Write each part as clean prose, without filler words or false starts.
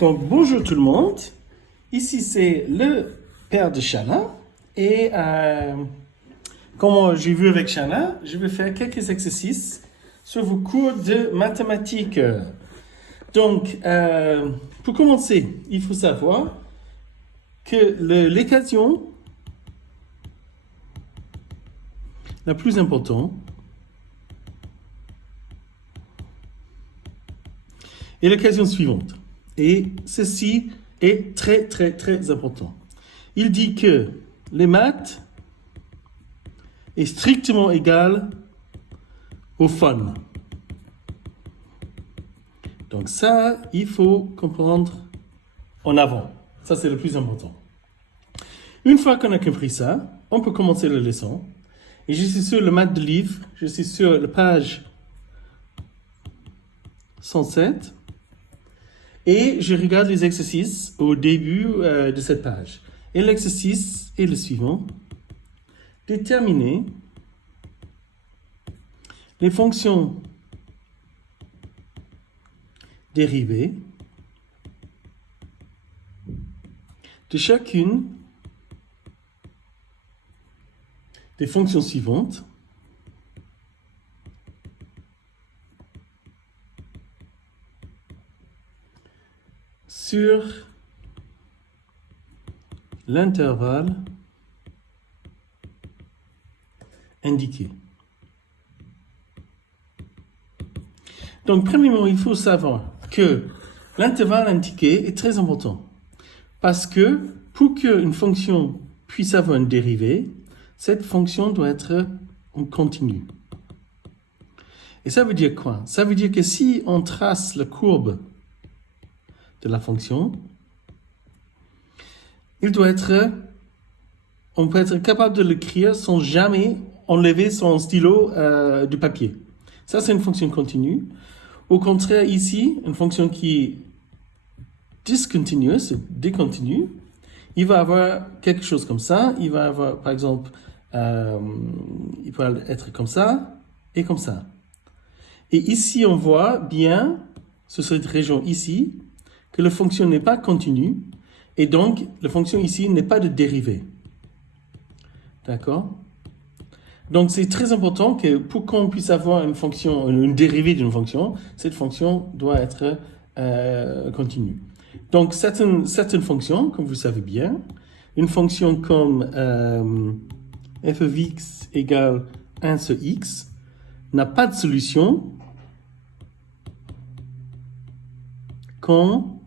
Donc, bonjour tout le monde. Ici, c'est le père de Shana. Et comme j'ai vu avec Shana, je vais faire quelques exercices sur vos cours de mathématiques. Donc, pour commencer, il faut savoir que l'équation la plus importante est l'équation suivante. Et ceci est très, très, très important. Il dit que les maths est strictement égal au fun. Donc ça, il faut comprendre en avant. Ça, c'est le plus important. Une fois qu'on a compris ça, on peut commencer la leçon. Et je suis sur le maths de livre, je suis sur la page 107. Et je regarde les exercices au début de cette page. Et l'exercice est le suivant. Déterminer les fonctions dérivées de chacune des fonctions suivantes sur l'intervalle indiqué. Donc, premièrement, il faut savoir que l'intervalle indiqué est très important parce que pour qu'une fonction puisse avoir une dérivée, cette fonction doit être en continu. Et ça veut dire quoi? Ça veut dire que si on trace la courbe de la fonction, on peut être capable de l'écrire sans jamais enlever son stylo du papier. Ça, c'est une fonction continue. Au contraire, ici, une fonction qui est discontinuous, décontinue, il va avoir quelque chose comme ça. Il va avoir, par exemple, il peut être comme ça et comme ça. Et ici, on voit bien, sur cette région ici, que la fonction n'est pas continue, et donc la fonction ici n'est pas de dérivée. D'accord? Donc c'est très important que pour qu'on puisse avoir une fonction, une dérivée d'une fonction, cette fonction doit être continue. Donc certaines fonctions, comme vous savez bien, une fonction comme f of x égale 1 sur x n'a pas de solution quand,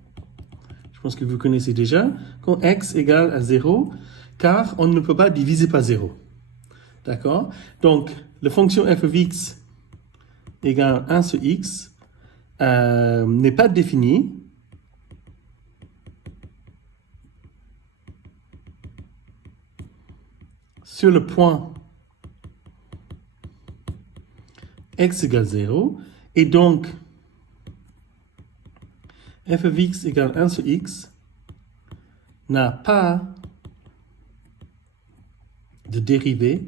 je pense que vous connaissez déjà, quand x égale à 0, car on ne peut pas diviser par 0. D'accord? Donc, la fonction f of x égale 1 sur x n'est pas définie sur le point x égale 0, et donc f of x égale 1 sur x n'a pas de dérivée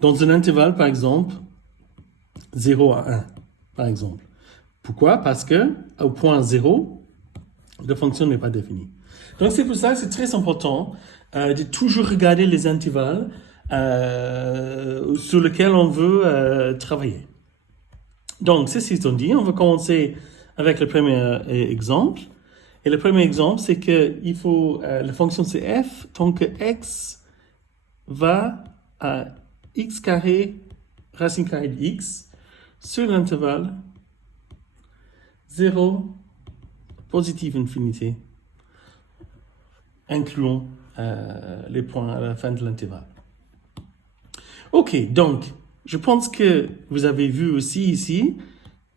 dans un intervalle, par exemple, 0 à 1, par exemple. Pourquoi? Parce que au point 0, la fonction n'est pas définie. Donc c'est pour ça que c'est très important de toujours regarder les intervalles sur lesquels on veut travailler. Donc, ceci étant dit, on va commencer avec le premier exemple. Et le premier exemple, c'est que il faut la fonction c'est f tant que x va à x carré racine carrée de x sur l'intervalle 0 positive infinité, incluant les points à la fin de l'intervalle. Ok, donc, je pense que vous avez vu aussi ici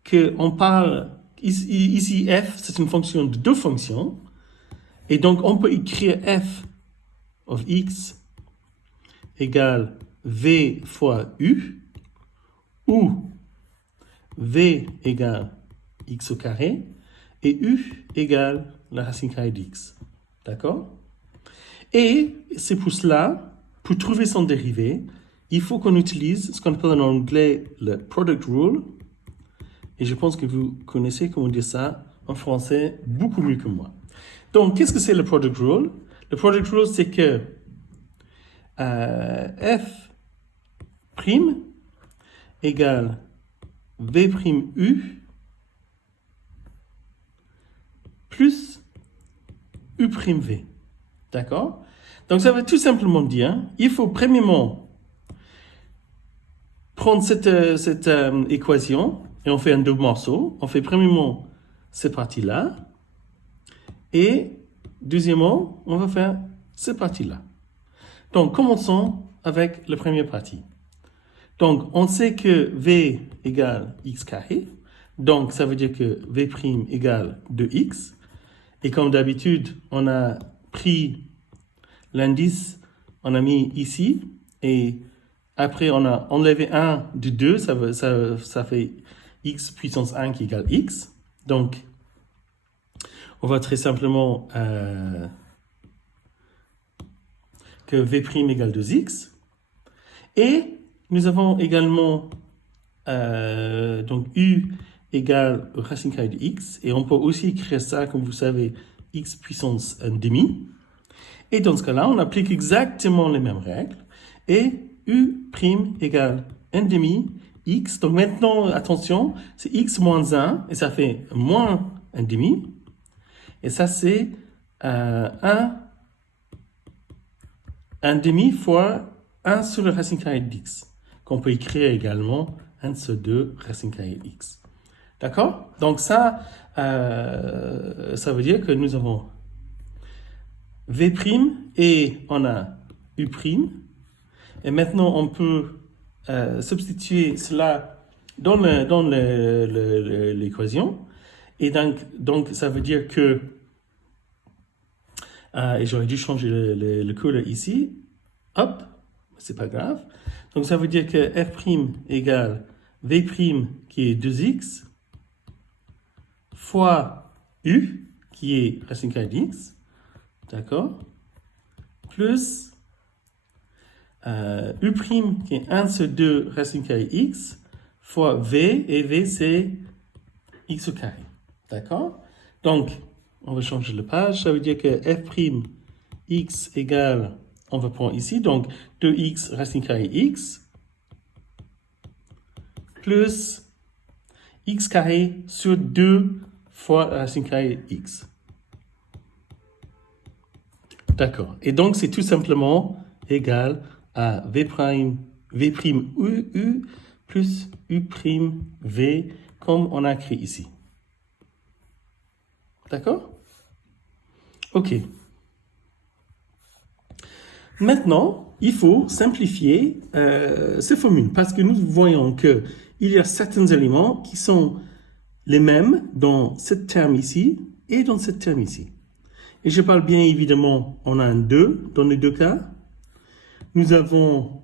qu'on parle, ici f, c'est une fonction de deux fonctions, et donc on peut écrire f of x égale v fois u, ou v égale x au carré, et u égale la racine carrée d'x. D'accord? Et c'est pour cela, pour trouver son dérivé, il faut qu'on utilise ce qu'on appelle en anglais le product rule. Et je pense que vous connaissez comment dire ça en français beaucoup mieux que moi. Donc, qu'est-ce que c'est le product rule? Le product rule, c'est que f' égale v'(u) plus u'(v). D'accord? Donc, ça veut tout simplement dire, il faut premièrement prendre cette équation et on fait un deux morceaux. On fait premièrement cette partie-là et deuxièmement, on va faire cette partie-là. Donc, commençons avec la première partie. Donc, on sait que v égale x carré. Donc, ça veut dire que v' égale 2x. Et comme d'habitude, on a pris l'indice, on a mis ici. Et après, on a enlevé 1 de 2. Ça fait x puissance 1 qui égale x. Donc, on va très simplement que v' égale 2x. Et nous avons également donc u égale racine carrée de x. Et on peut aussi écrire ça, comme vous savez, x puissance 1/2. Et dans ce cas-là, on applique exactement les mêmes règles. Et u' égale 1/2 x. Donc maintenant, attention, c'est x moins 1. Et ça fait moins 1/2. Et ça, c'est 1/2 fois 1 sur la racine carrée d'x, qu'on peut écrire également 1 sur 2 racine carrée x. D'accord? Donc ça veut dire que nous avons v' et on a u'. Et maintenant, on peut substituer cela dans l'équation. Et donc, ça veut dire que, et j'aurais dû changer le couleur ici, hop, c'est pas grave. Donc, ça veut dire que f' égale v' qui est 2x fois u, qui est racine carrée d'x, d'accord, plus u' qui est 1 sur 2 racine carrée x, fois v, et v c'est x au carré, d'accord. Donc, on va changer de page, ça veut dire que f' x égale, on va prendre ici, donc 2x racine carrée x, plus x carré sur 2 fois racine carrée x. D'accord. Et donc, c'est tout simplement égal à v' u plus u', comme on a écrit ici. D'accord? OK. Maintenant, il faut simplifier ces formules parce que nous voyons qu'il y a certains éléments qui sont les mêmes dans cette terme ici et dans cette terme ici. Et je parle bien évidemment, on a un 2 dans les deux cas. Nous avons,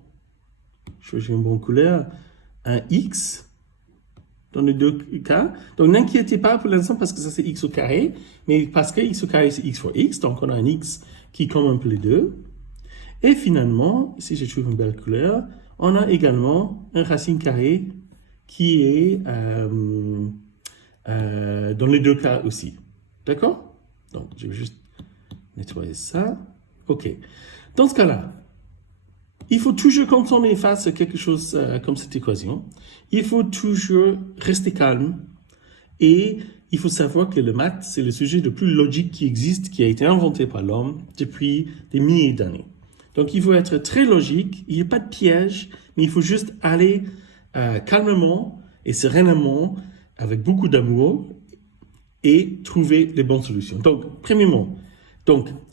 je choisis une bonne couleur, un x dans les deux cas. Donc n'inquiétez pas pour l'instant parce que ça c'est x au carré, mais parce que x au carré c'est x fois x, donc on a un x qui compte un peu les deux. Et finalement, ici je trouve une belle couleur, on a également un racine carrée qui est dans les deux cas aussi. D'accord? Donc je vais juste nettoyer ça. OK. Dans ce cas-là, il faut toujours, quand on est face à quelque chose comme cette équation, il faut toujours rester calme et il faut savoir que le maths, c'est le sujet le plus logique qui existe, qui a été inventé par l'homme depuis des milliers d'années. Donc, il faut être très logique, il n'y a pas de piège, mais il faut juste aller calmement et sereinement, avec beaucoup d'amour, et trouver les bonnes solutions. Donc, premièrement,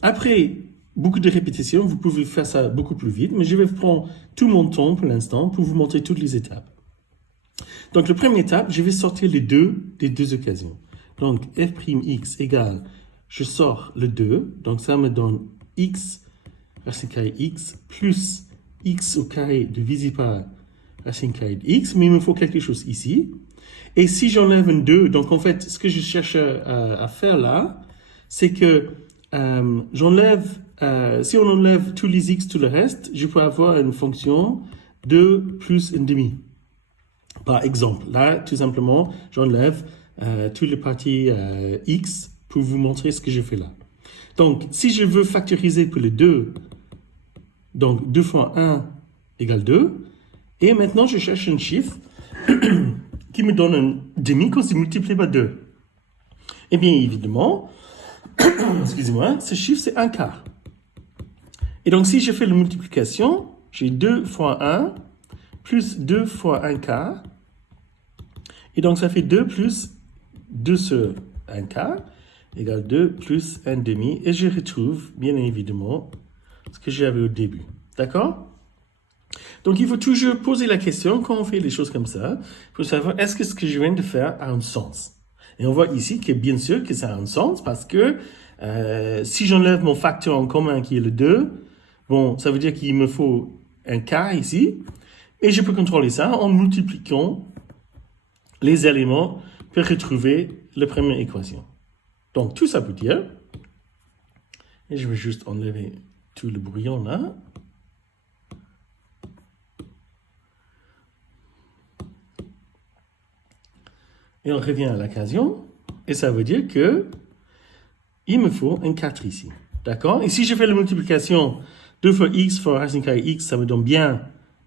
après beaucoup de répétitions, vous pouvez faire ça beaucoup plus vite, mais je vais prendre tout mon temps pour l'instant pour vous montrer toutes les étapes. Donc, la première étape, je vais sortir les deux des deux occasions. Donc, f'x égale, je sors le 2, donc ça me donne x racine carrée x plus x au carré divisé par racine carrée de x, mais il me faut quelque chose ici. Et si j'enlève un 2, donc en fait, ce que je cherche à faire là, c'est que si on enlève tous les x, tout le reste, je peux avoir une fonction 2 plus 1/2. Par exemple, là, tout simplement, j'enlève toutes les parties x pour vous montrer ce que je fais là. Donc, si je veux factoriser pour les deux, donc 2 fois 1 égale 2, et maintenant je cherche un chiffre qui me donne un demi quand c'est multiplié par 2. Eh bien, évidemment, excusez-moi, ce chiffre c'est un quart. Et donc, si je fais la multiplication, j'ai 2 fois 1 plus 2 fois 1 quart. Et donc, ça fait 2 plus 2 sur 1 quart égale 2 plus 1 demi. Et je retrouve, bien évidemment, ce que j'avais au début. D'accord? Donc, il faut toujours poser la question, quand on fait des choses comme ça, pour savoir est-ce que ce que je viens de faire a un sens. Et on voit ici que bien sûr que ça a un sens parce que si j'enlève mon facteur en commun qui est le 2, bon, ça veut dire qu'il me faut un quart ici. Et je peux contrôler ça en multipliant les éléments pour retrouver la première équation. Donc, tout ça veut dire, et je vais juste enlever tout le brouillon là. Et on revient à l'occasion, et ça veut dire que il me faut un 4 ici. D'accord? Et si je fais la multiplication 2 fois x fois racine carrée x, ça me donne bien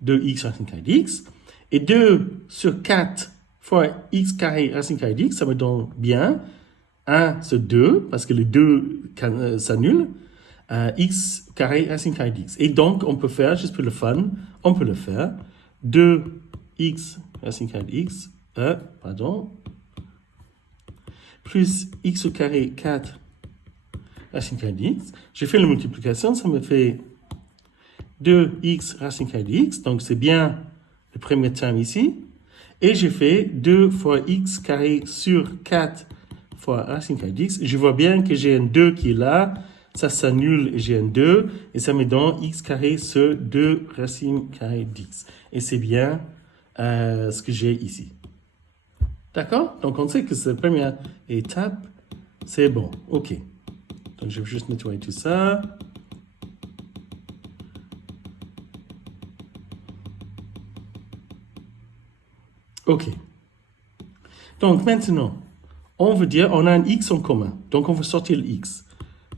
2x racine carrée dx. Et 2 sur 4 fois x carré racine carrée dx, ça me donne bien 1 sur 2, parce que les 2 s'annulent, x carré racine carrée dx. Et donc, on peut faire, juste pour le fun, on peut le faire, 2x racine carrée dx, plus x au carré 4 racine carrée dx. Je fais la multiplication, ça me fait 2x racine carrée dx, donc c'est bien le premier terme ici. Et j'ai fait 2 fois x carré sur 4 fois racine carrée dx. Je vois bien que j'ai un 2 qui est là, ça s'annule et j'ai un 2, et ça me donne x carré sur 2 racine carrée dx. Et c'est bien ce que j'ai ici. D'accord? Donc on sait que cette première étape, c'est bon. OK. Donc je vais juste nettoyer tout ça. OK. Donc maintenant, on veut dire, on a un x en commun. Donc on veut sortir le x.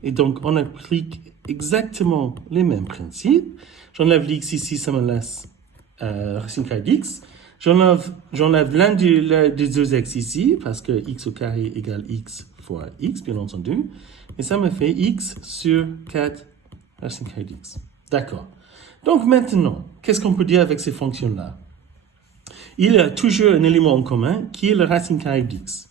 Et donc on applique exactement les mêmes principes. J'enlève l'x ici, ça me laisse racine carrée d'x. J'enlève l'un des deux x ici, parce que x au carré égale x fois x, bien entendu. Et ça me fait x sur 4 racine carrée d'x. D'accord. Donc maintenant, qu'est-ce qu'on peut dire avec ces fonctions-là? Il y a toujours un élément en commun qui est le racine carrée d'x.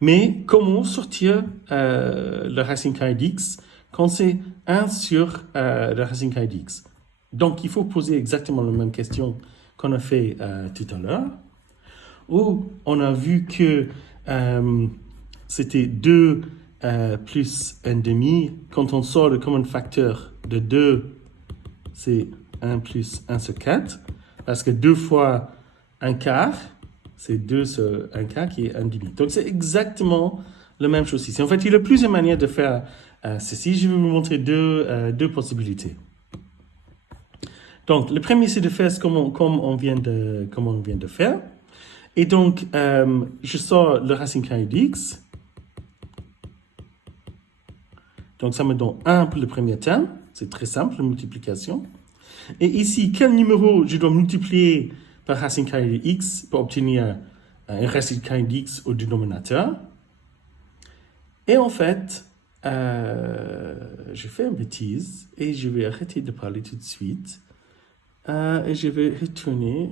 Mais comment sortir le racine carrée d'x quand c'est 1 sur le racine carrée d'x? Donc, il faut poser exactement la même question qu'on a fait tout à l'heure, où on a vu que c'était 2 plus 1 demi. Quand on sort le common facteur de 2, c'est 1 plus 1 sur 4, parce que 2 fois 1 quart, c'est 2 sur 1 quart qui est 1 demi. Donc, c'est exactement la même chose ici. En fait, il y a plusieurs manières de faire ceci. Je vais vous montrer deux possibilités. Donc, le premier, c'est de faire comme on vient de faire. Et donc, je sors le racine carrée d'x. Donc, ça me donne 1 pour le premier terme. C'est très simple, la multiplication. Et ici, quel numéro je dois multiplier par racine carrée de x pour obtenir un racine carrée d'x au dénominateur? Et en fait, je fais une bêtise et je vais arrêter de parler tout de suite. Et je vais retourner.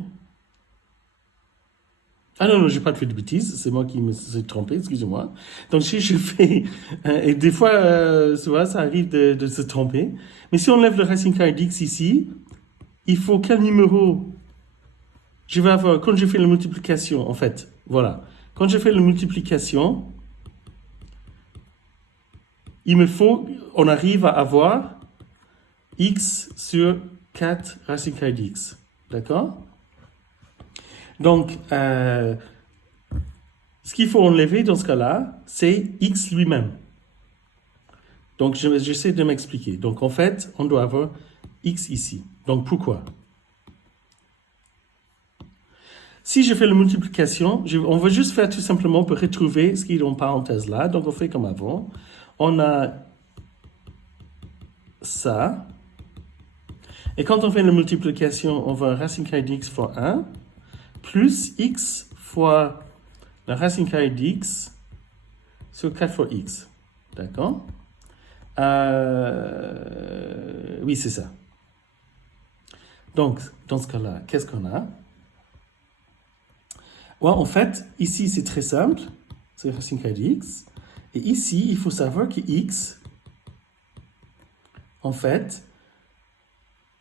Ah non, je n'ai pas fait de bêtises, c'est moi qui me suis trompé, excusez-moi. Donc si je fais, et des fois, ça arrive de se tromper. Mais si on enlève le racine carrée d'x ici, il faut quel numéro? Je vais avoir, quand je fais la multiplication, en fait, voilà. Quand je fais la multiplication, on arrive à avoir x sur 4 racine carrée d'x. D'accord? Donc, ce qu'il faut enlever dans ce cas-là, c'est x lui-même. Donc, j'essaie de m'expliquer. Donc, en fait, on doit avoir x ici. Donc, pourquoi? Si je fais la multiplication, on va juste faire tout simplement pour retrouver ce qui est en parenthèse là. Donc, on fait comme avant. On a ça. Et quand on fait la multiplication, on va racine carrée d'x fois 1 plus x fois la racine carrée d'x sur 4 fois x. D'accord? Oui, c'est ça. Donc, dans ce cas-là, qu'est-ce qu'on a? Ouais, en fait, ici, c'est très simple. C'est racine carrée d'x. Et ici, il faut savoir que x, en fait,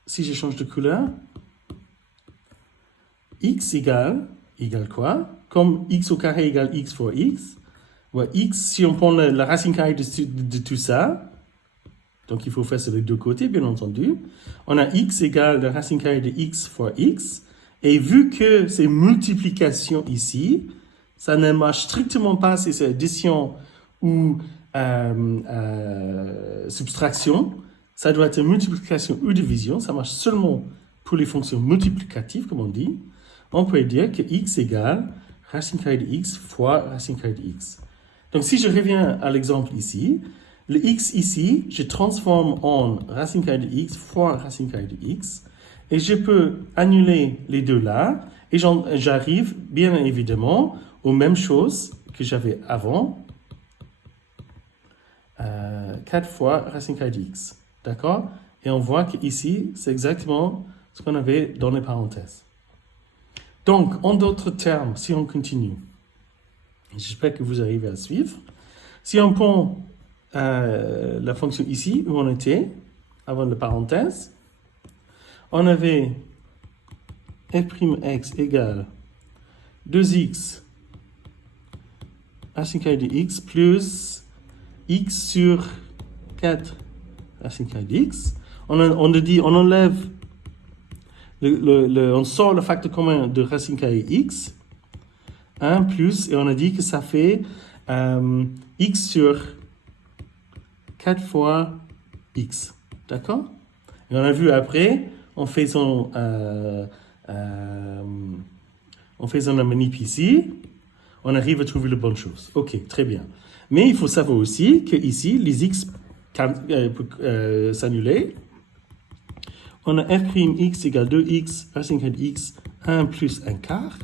si je change de couleur, x égale quoi? Comme x au carré égale x fois x. Ouais, x, si on prend la racine carrée de tout ça, donc il faut faire sur les deux côtés, bien entendu, on a x égale la racine carrée de x fois x. Et vu que c'est multiplication ici, ça ne marche strictement pas si c'est addition ou subtraction. Ça doit être multiplication ou division. Ça marche seulement pour les fonctions multiplicatives, comme on dit. On peut dire que x égale racine carrée de x fois racine carrée de x. Donc si je reviens à l'exemple ici, le x ici, je transforme en racine carrée de x fois racine carrée de x. Et je peux annuler les deux là, et j'arrive bien évidemment aux mêmes choses que j'avais avant. 4 fois racine carrée de x. D'accord? Et on voit qu'ici, c'est exactement ce qu'on avait dans les parenthèses. Donc, en d'autres termes, si on continue, j'espère que vous arrivez à suivre. Si on prend la fonction ici, où on était, avant la parenthèse, on avait f'x égale 2x racine carrée de x plus x sur 4 racine carrée de x. On enlève, on sort le facteur commun de racine carrée x, 1 plus, et on a dit que ça fait x sur 4 fois x. D'accord? Et on a vu après, en faisant la manip ici, on arrive à trouver la bonne chose. Ok, très bien. Mais il faut savoir aussi que ici, les x peuvent s'annuler. On a f'x égale 2x racine carrée de x 1 plus 1 quart.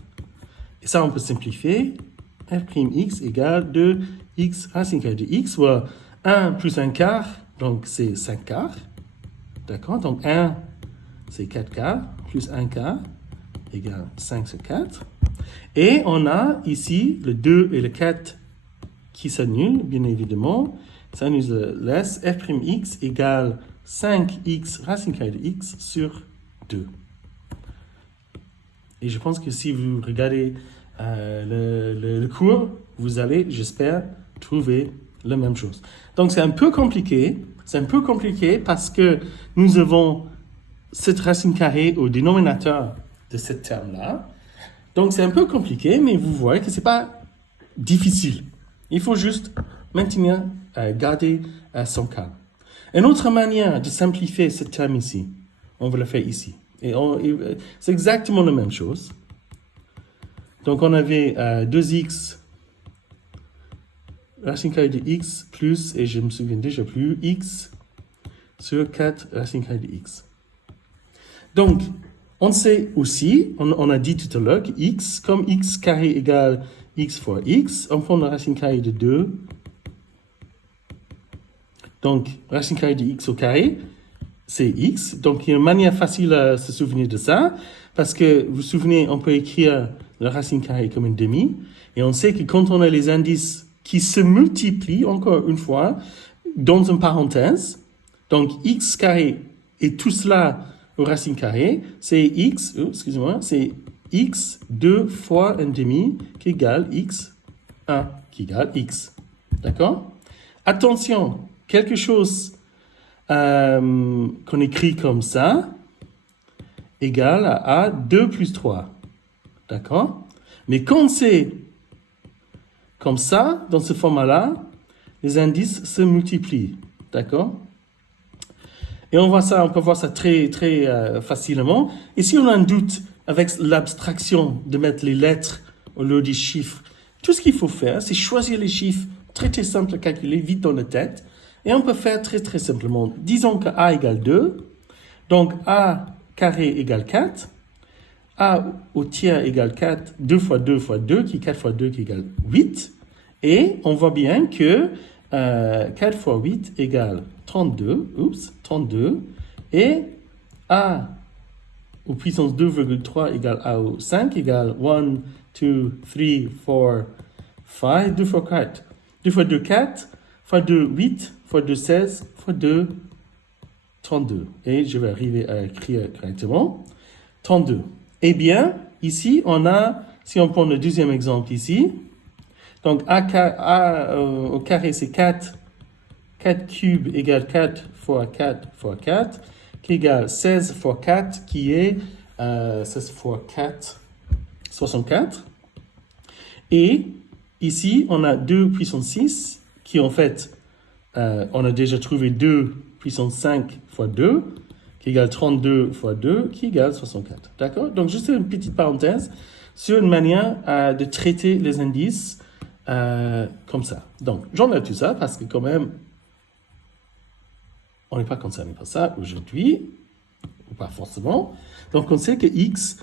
Et ça, on peut simplifier. F'x égale 2x racine carrée de x, soit 1 plus 1 quart, donc c'est 5 quarts. D'accord? Donc 1, c'est 4 quarts, plus 1 quart, égale 5 sur 4. Et on a ici le 2 et le 4 qui s'annulent, bien évidemment. Ça nous laisse f'x égale 5x racine carrée de x sur 2. Et je pense que si vous regardez le cours, vous allez, j'espère, trouver la même chose. Donc c'est un peu compliqué. C'est un peu compliqué parce que nous avons cette racine carrée au dénominateur de ce terme-là. Donc c'est un peu compliqué, mais vous voyez que ce n'est pas difficile. Il faut juste maintenir, garder son calme. Une autre manière de simplifier ce terme ici, on va le faire ici. Et c'est exactement la même chose. Donc on avait 2x racine carrée de x plus, et je me souviens déjà plus, x sur 4 racine carrée de x. Donc, on sait aussi, on a dit tout à l'heure que x, comme x carré égale x fois x, on prend la racine carrée de 2. Donc, racine carrée de x au carré, c'est x. Donc, il y a une manière facile à se souvenir de ça, parce que, vous vous souvenez, on peut écrire la racine carrée comme une demi, et on sait que quand on a les indices qui se multiplient, encore une fois, dans une parenthèse, donc x carré et tout cela aux racines carrées, c'est x, c'est x 2 fois un demi qui égale x 1 qui égale x. D'accord? Attention, quelque chose qu'on écrit comme ça égale à 2 plus 3. D'accord? Mais quand c'est comme ça, dans ce format-là, les indices se multiplient. D'accord? Et on peut voir ça très, très facilement. Et si on a un doute avec l'abstraction de mettre les lettres au lieu des chiffres, tout ce qu'il faut faire, c'est choisir les chiffres très simples à calculer, vite dans la tête. Et on peut faire très simplement. Disons que A égale 2. Donc A carré égale 4. A au tiers égale 4. 2 fois 2 fois 2, qui est 4 fois 2, qui égale 8. Et on voit bien que 4 fois 8 égale 32. 32. Et A au puissance 2,3 égale A au 5 égale 1, 2, 3, 4, 5. 2 fois 4. 2 fois 2, 4. Fois 2, 8. Fois 2, 16. Fois 2, 32. Et je vais arriver à écrire correctement. 32. Eh bien, ici, on a, si on prend le deuxième exemple ici, donc A au carré, c'est 4. 4 cubes égale 4 fois 4 fois 4, qui égale 16 fois 4, qui est 16 fois 4, 64. Et ici, on a 2 puissance 6, qui en fait, on a déjà trouvé 2 puissance 5 fois 2, qui égale 32 fois 2, qui égale 64. D'accord? Donc, juste une petite parenthèse sur une manière de traiter les indices comme ça. Donc, j'enlève tout ça parce que quand même, on n'est pas concerné par ça aujourd'hui, ou pas forcément. Donc, on sait que x,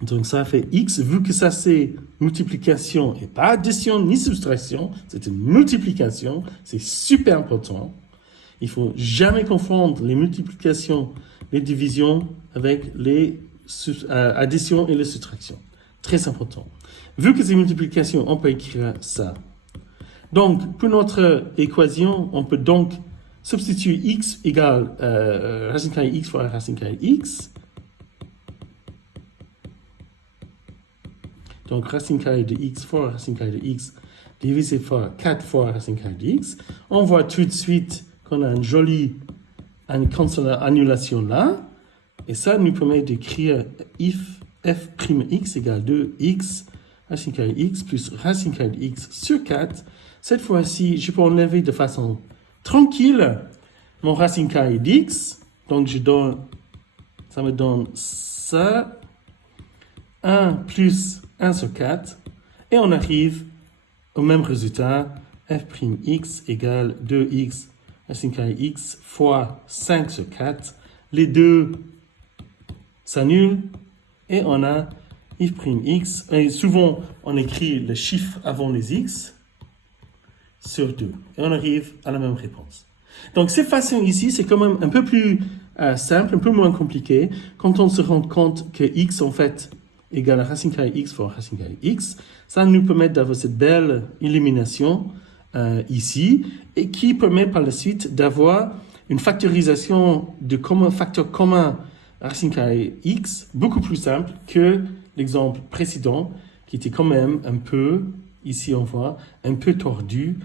donc ça fait x, vu que ça c'est multiplication et pas addition ni soustraction, c'est une multiplication, c'est super important. Il faut jamais confondre les multiplications, les divisions avec les additions et les soustractions. Très important. Vu que c'est multiplication, on peut écrire ça. Donc, pour notre équation, on peut donc substituer x égale racine carrée x fois racine carrée x. Donc, racine carrée de x fois racine carrée de x divisé par 4 fois racine carrée de x. On voit tout de suite qu'on a une jolie annulation là. Et ça nous permet d'écrire if f'(x) égale 2x racine carrée de x plus racine carrée de x sur 4. Cette fois-ci, je peux enlever de façon tranquille mon racine carrée d'x. Donc, ça me donne ça. 1 plus 1 sur 4. Et on arrive au même résultat. f'(x) égale 2x racine carrée x fois 5 sur 4. Les deux s'annulent. Et on a f'(x). Et souvent, on écrit le chiffre avant les x sur 2. Et on arrive à la même réponse. Donc, cette façon ici, c'est quand même un peu plus simple, un peu moins compliqué, quand on se rend compte que x, en fait, égale à racine carrée x fois racine carrée x. Ça nous permet d'avoir cette belle élimination ici, et qui permet par la suite d'avoir une factorisation de facteur commun racine carrée x, beaucoup plus simple que l'exemple précédent, qui était quand même un peu, ici on voit, un peu tordu.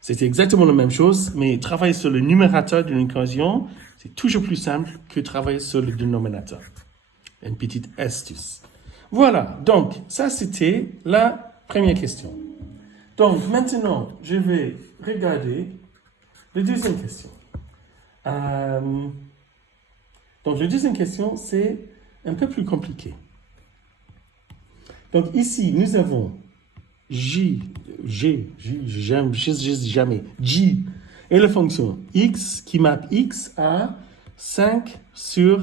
C'était exactement la même chose, mais travailler sur le numérateur d'une équation, c'est toujours plus simple que travailler sur le dénominateur. Une petite astuce. Voilà, donc ça c'était la première question. Donc maintenant, je vais regarder la deuxième question. Donc la deuxième question, c'est un peu plus compliqué. Donc ici, nous avons jamais, J, et la fonction x qui map x à 5 sur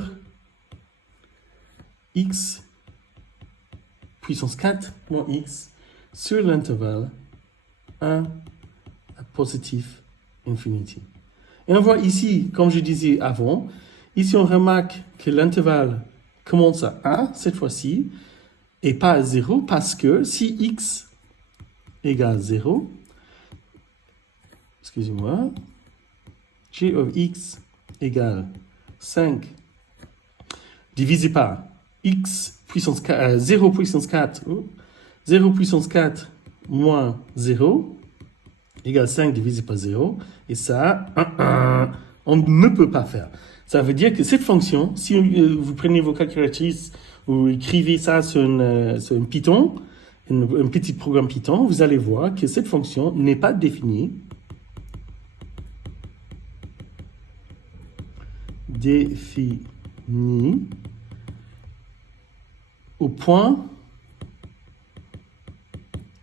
x puissance 4 moins x sur l'intervalle 1 à positif infinity. Et on voit ici, comme je disais avant, ici on remarque que l'intervalle commence à 1 cette fois-ci et pas à 0 parce que si x égale 0, excusez-moi, g of x égale 5 divisé par x puissance 4, 0 puissance 4, 0 puissance 4 moins 0 égale 5 divisé par 0. Et ça, on ne peut pas faire. Ça veut dire que cette fonction, si vous prenez vos calculatrices, vous écrivez ça sur une Python, un petit programme Python, vous allez voir que cette fonction n'est pas définie défini au point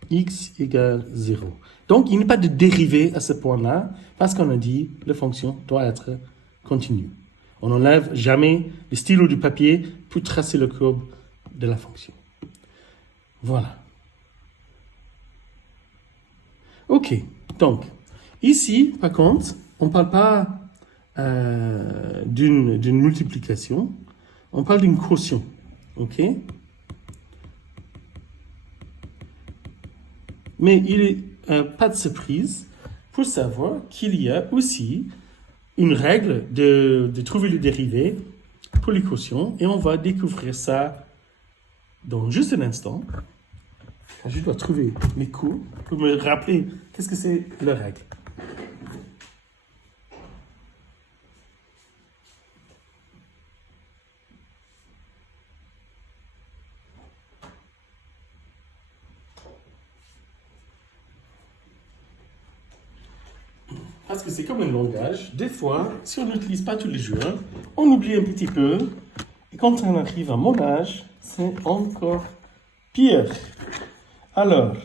x égale 0. Donc, il n'y a pas de dérivée à ce point-là, parce qu'on a dit que la fonction doit être continue. On n'enlève jamais le stylo du papier pour tracer le courbe de la fonction. Voilà. Ok, donc, ici, par contre, on ne parle pas d'une multiplication, on parle d'une quotient. Ok? Mais il n'est pas de surprise pour savoir qu'il y a aussi une règle de trouver les dérivés pour les quotients, et on va découvrir ça dans juste un instant. Je dois trouver mes cours pour me rappeler qu'est-ce que c'est la règle. Parce que c'est comme un langage. Des fois, si on n'utilise pas tous les jours, on oublie un petit peu. Et quand on arrive à mon âge, c'est encore pire. Alors,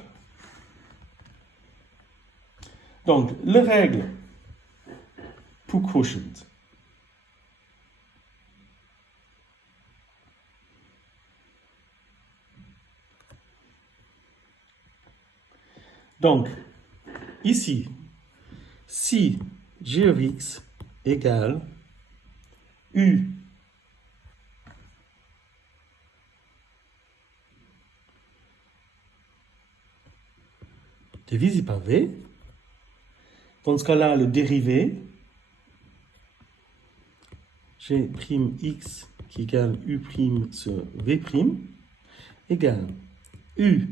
donc, la règle pour quotient. Donc, ici, si g of x égale u divisé par v, dans ce cas-là, le dérivé g'(x) qui égale u' sur v' égale u'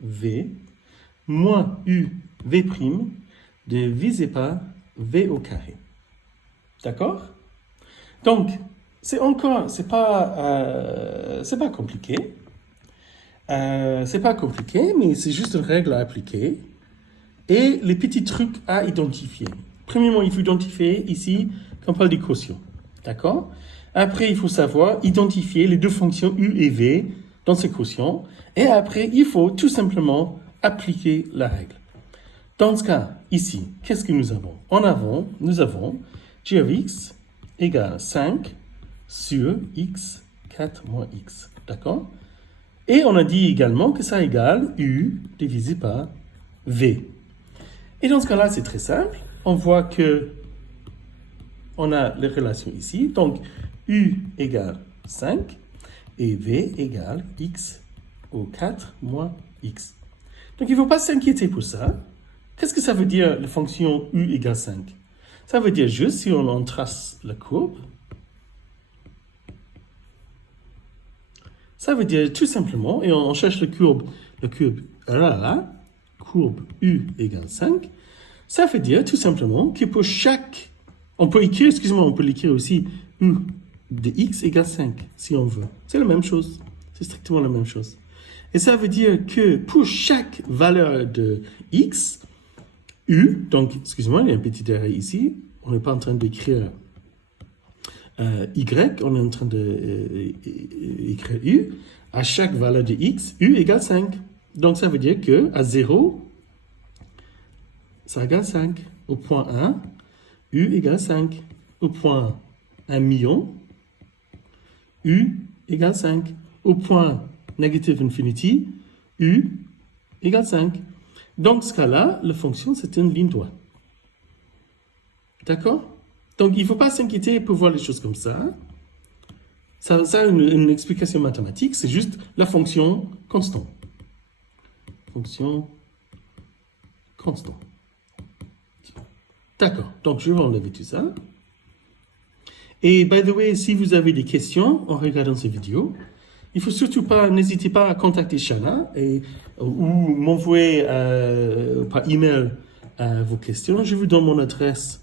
v moins u v' divisé par v au carré. D'accord? Donc, c'est pas compliqué. C'est pas compliqué, mais c'est juste une règle à appliquer. Et les petits trucs à identifier. Premièrement, il faut identifier ici qu'on parle des quotients. D'accord? Après, il faut savoir identifier les deux fonctions u et v dans ces quotients. Et après, il faut tout simplement appliquer la règle. Dans ce cas, ici, qu'est-ce que nous avons? Nous avons g of x égale 5 sur x, 4 moins x. D'accord? Et on a dit également que ça égale u divisé par v. Et dans ce cas-là, c'est très simple. On voit que on a les relations ici. Donc, u égale 5 et v égale x au 4 moins x. Donc, il ne faut pas s'inquiéter pour ça. Qu'est-ce que ça veut dire, la fonction u égale 5? Ça veut dire juste, si on en trace la courbe, ça veut dire tout simplement, et on cherche la courbe là, courbe u égale 5, ça veut dire tout simplement que pour chaque, on peut l'écrire aussi u de x égale 5, si on veut. C'est la même chose, c'est strictement la même chose. Et ça veut dire que pour chaque valeur de x, u, donc, excusez-moi, il y a un petit arrêt ici, on n'est pas en train d'écrire y, on est en train d'écrire u, à chaque valeur de x, u égale 5. Donc, ça veut dire que à 0, ça égale 5. Au point 1, u égale 5. Au point 1 million, u égale 5. Au point négatif infinity, u égale 5. Dans ce cas-là, la fonction, c'est une ligne droite. D'accord? Donc, il ne faut pas s'inquiéter pour voir les choses comme ça. Ça a une explication mathématique, c'est juste la fonction constante. Fonction constante. D'accord, donc je vais enlever tout ça. Et by the way, si vous avez des questions en regardant cette vidéo, il faut surtout pas, n'hésitez pas à contacter Shana ou m'envoyer par email vos questions. Je vous donne mon adresse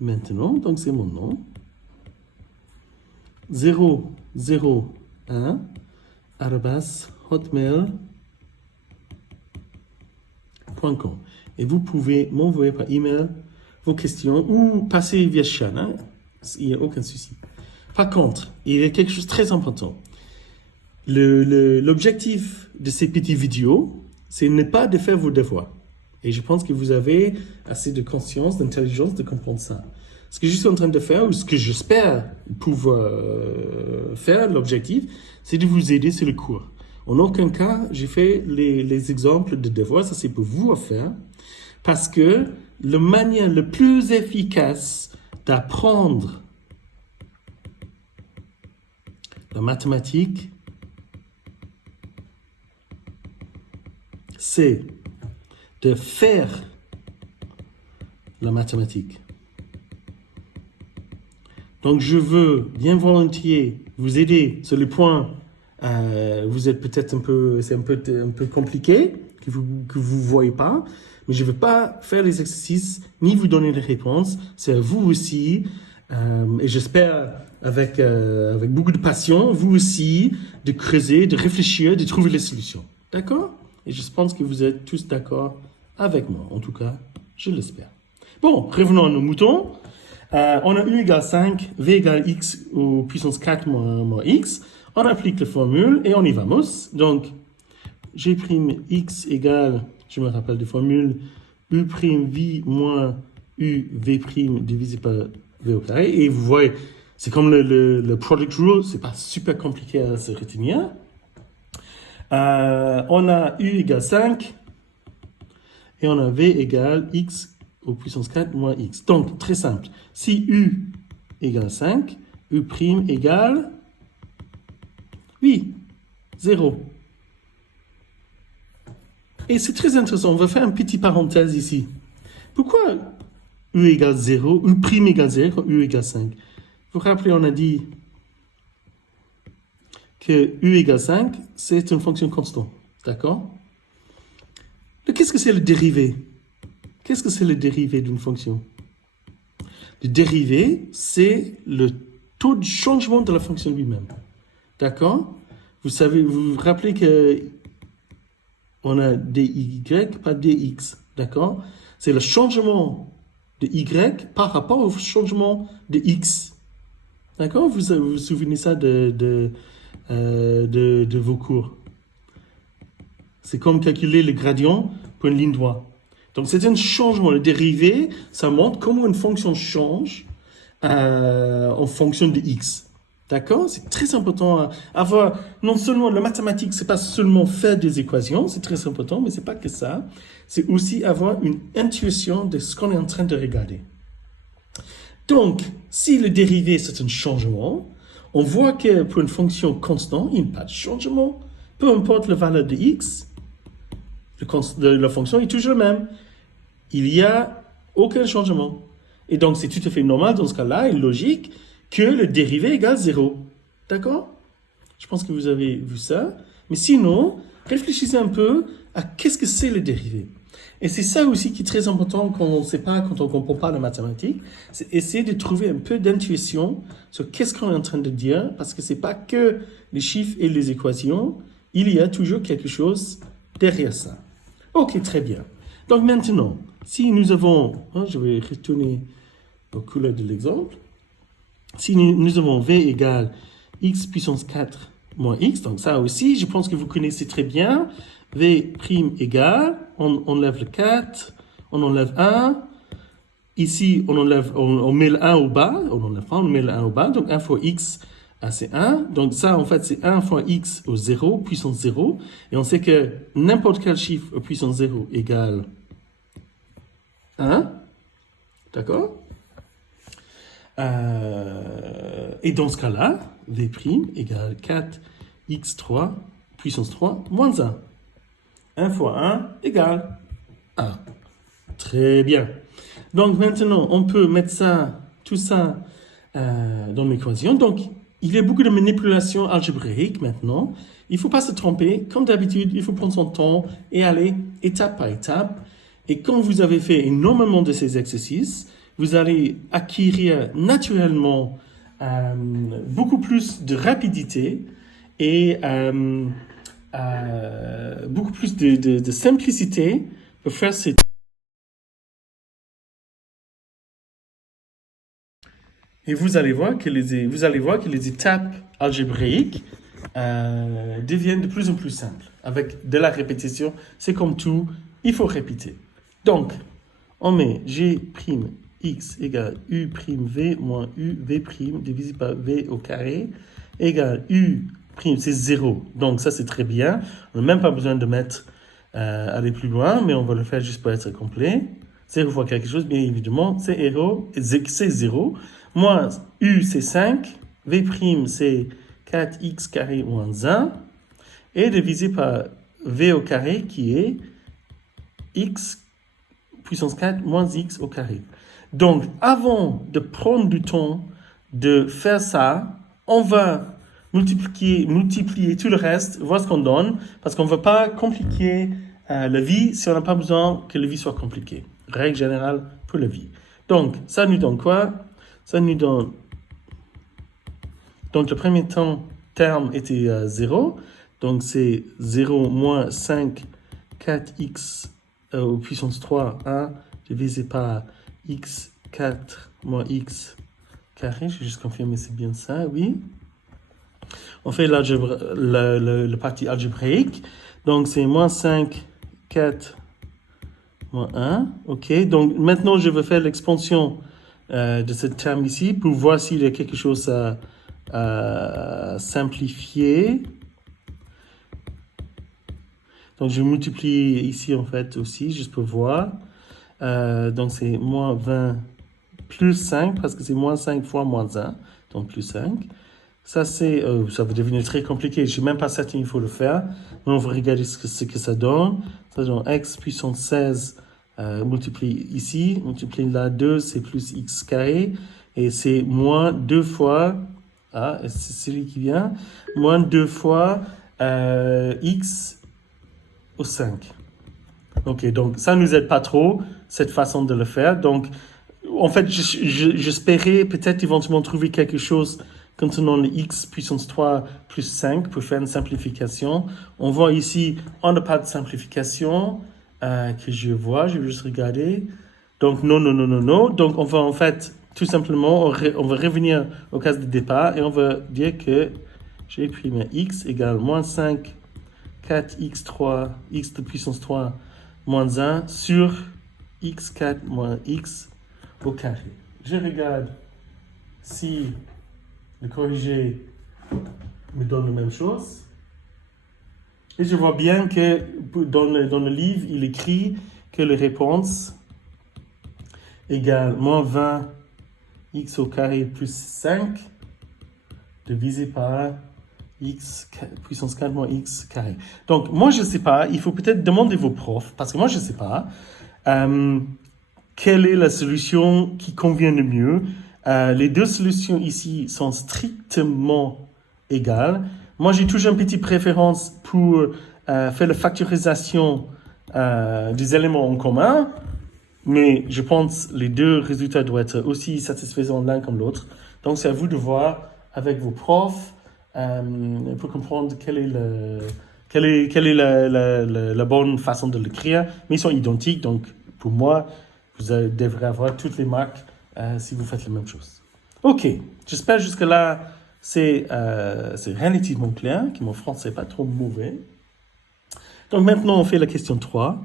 maintenant, donc c'est mon nom. 001@hotmail.com. Et vous pouvez m'envoyer par email vos questions ou passez via chat, hein? Il n'y a aucun souci. Par contre, il y a quelque chose de très important. L'objectif de ces petites vidéos, c'est ne pas de faire vos devoirs. Et je pense que vous avez assez de conscience, d'intelligence de comprendre ça. Ce que je suis en train de faire, ou ce que j'espère pouvoir faire, l'objectif, c'est de vous aider sur le cours. En aucun cas, j'ai fait les exemples de devoirs, ça c'est pour vous à faire, parce que la manière la plus efficace d'apprendre la mathématique, c'est de faire la mathématique. Donc, je veux bien volontiers vous aider sur le point. Vous êtes peut-être c'est un peu compliqué, que vous voyez pas, mais je ne veux pas faire les exercices ni vous donner les réponses. C'est à vous aussi, et j'espère avec beaucoup de passion, vous aussi, de creuser, de réfléchir, de trouver les solutions. D'accord? Et je pense que vous êtes tous d'accord avec moi. En tout cas, je l'espère. Bon, revenons à nos moutons. On a u égale 5, v égale x au puissance 4 moins x. On applique la formule et on y vamos. Donc, g' x égale, je me rappelle des formules, u' v moins u v' divisé par v au carré. Et vous voyez, c'est comme le product rule, c'est pas super compliqué à se retenir. On a u égale 5 et on a v égale x au puissance 4 moins x. Donc, très simple. Si u égale 5, u' égale, oui, 0. Et c'est très intéressant. On va faire une petite parenthèse ici. Pourquoi u égale 0, u' égale 0, u égale 5? Vous vous rappelez, on a dit que u égale 5, c'est une fonction constante. D'accord? Qu'est-ce que c'est le dérivé? Qu'est-ce que c'est le dérivé d'une fonction? Le dérivé, c'est le taux de changement de la fonction lui-même. D'accord? Vous vous rappelez que on a dy, pas dx. D'accord? C'est le changement de y par rapport au changement de x. D'accord? Vous vous souvenez ça de vos cours. C'est comme calculer le gradient pour une ligne droite. Donc, c'est un changement. Le dérivé, ça montre comment une fonction change en fonction de x. D'accord? C'est très important à avoir. Non seulement la mathématique, c'est pas seulement faire des équations, c'est très important, mais c'est pas que ça. C'est aussi avoir une intuition de ce qu'on est en train de regarder. Donc, si le dérivé, c'est un changement, on voit que pour une fonction constante, il n'y a pas de changement. Peu importe la valeur de x, la fonction est toujours la même. Il n'y a aucun changement. Et donc, c'est tout à fait normal dans ce cas-là et logique que le dérivé égale 0. D'accord? Je pense que vous avez vu ça. Mais sinon, réfléchissez un peu à qu'est-ce que c'est le dérivé. Et c'est ça aussi qui est très important quand on ne sait pas, quand on ne comprend pas la mathématique. C'est essayer de trouver un peu d'intuition sur qu'est-ce qu'on est en train de dire, parce que ce n'est pas que les chiffres et les équations. Il y a toujours quelque chose derrière ça. Ok, très bien. Donc maintenant, si nous avons, je vais retourner aux couleurs de l'exemple. Si nous avons v égale x puissance 4 moins x, donc ça aussi, je pense que vous connaissez très bien. V' égale, on enlève le 4, on enlève 1. Ici, on met le 1 au bas, on enlève pas, on met le 1 au bas, donc 1 fois x, c'est 1. Donc ça, en fait, c'est 1 fois x au 0, puissance 0. Et on sait que n'importe quel chiffre au puissance 0 égale 1. D'accord? Et dans ce cas-là, v' égale 4x3 puissance 3 moins 1. 1 fois 1 égale 1. Très bien. Donc maintenant, on peut mettre tout ça dans l'équation. Donc, il y a beaucoup de manipulations algébriques maintenant. Il ne faut pas se tromper. Comme d'habitude, il faut prendre son temps et aller étape par étape. Et quand vous avez fait énormément de ces exercices, vous allez acquérir naturellement beaucoup plus de rapidité et beaucoup plus de simplicité pour faire ces Et vous allez voir que les étapes algébriques deviennent de plus en plus simples. Avec de la répétition, c'est comme tout, il faut répéter. Donc, on met G'(x) égale U'(v) moins UV' divisé par V au carré égale U', c'est 0. Donc ça, c'est très bien. On n'a même pas besoin de aller plus loin, mais on va le faire juste pour être complet. 0 fois quelque chose, bien évidemment, c'est 0. Moins U, c'est 5. V', c'est 4x carré moins 1. Et divisé par V au carré, qui est x puissance 4 moins x au carré. Donc, avant de prendre du temps de faire ça, on va multiplier tout le reste, voir ce qu'on donne, parce qu'on ne veut pas compliquer la vie si on n'a pas besoin que la vie soit compliquée. Règle générale pour la vie. Donc, ça nous donne quoi? Ça nous donne... Donc, le premier terme était 0. Donc, c'est 0 moins 5, 4x au puissance 3, 1, divisé par x, 4 moins x carré. Je vais juste confirmer c'est bien ça, oui. On fait la partie algébrique. Donc, c'est moins 5, 4, moins 1. OK. Donc, maintenant, je vais faire l'expansion de ce terme ici pour voir s'il y a quelque chose à simplifier. Donc, je multiplie ici, en fait, aussi, juste pour voir. Donc, c'est moins 20 plus 5, parce que c'est moins 5 fois moins 1. Donc, plus 5. Ça, ça va devenir très compliqué. Je ne suis même pas certain qu'il faut le faire. Mais on va regarder ce que ça donne. Ça donne x puissance 16 multiplié ici. Multiplié là, 2, c'est plus x carré. Et c'est moins 2 fois... Ah, c'est celui qui vient. Moins 2 fois x au 5. Ok, donc ça ne nous aide pas trop, cette façon de le faire. Donc, en fait, j'espérais peut-être éventuellement trouver quelque chose contenant le x puissance 3 plus 5 pour faire une simplification. On voit ici, on n'a pas de simplification que je vois. Je vais juste regarder. Donc, non. Donc, on va en fait, tout simplement, on va revenir au cas de départ et on va dire que j'ai pris x égale moins 5 4x3, x de puissance 3 moins 1 sur x4 moins x au carré. Je regarde si le corrigé me donne la même chose. Et je vois bien que dans le livre, il écrit que la réponse égale moins 20 x au carré plus 5 divisé par x puissance 4 moins x carré. Donc, moi, je ne sais pas. Il faut peut-être demander vos profs, parce que moi, je ne sais pas quelle est la solution qui convient le mieux. Les deux solutions ici sont strictement égales. Moi, j'ai toujours une petite préférence pour faire la factorisation des éléments en commun, mais je pense que les deux résultats doivent être aussi satisfaisants l'un comme l'autre. Donc, c'est à vous de voir avec vos profs pour comprendre quelle est la bonne façon de l'écrire. Mais ils sont identiques, donc pour moi, vous devrez avoir toutes les marques si vous faites la même chose. Ok, j'espère jusque-là, c'est relativement clair, que mon français n'est pas trop mauvais. Donc maintenant, on fait la question 3.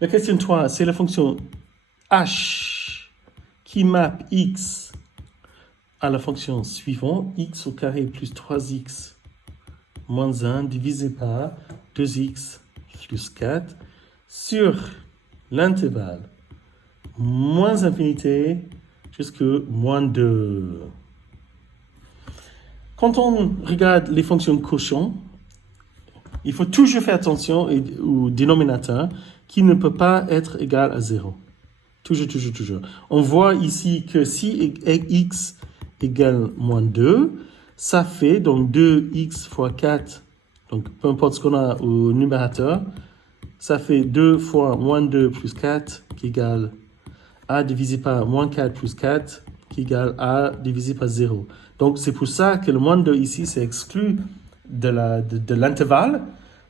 La question 3, c'est la fonction h qui map x à la fonction suivante, x au carré plus 3x moins 1 divisé par 2x plus 4 sur l'intervalle moins infinité jusqu'à moins 2. Quand on regarde les fonctions quotient, il faut toujours faire attention au dénominateur qui ne peut pas être égal à 0. Toujours. On voit ici que si x égale moins 2, ça fait donc 2x fois 4, donc peu importe ce qu'on a au numérateur, ça fait 2 fois moins 2 plus 4 qui égale a divisé par moins 4 plus 4 qui égale a divisé par 0. Donc c'est pour ça que le moins 2 ici c'est exclu de l'intervalle,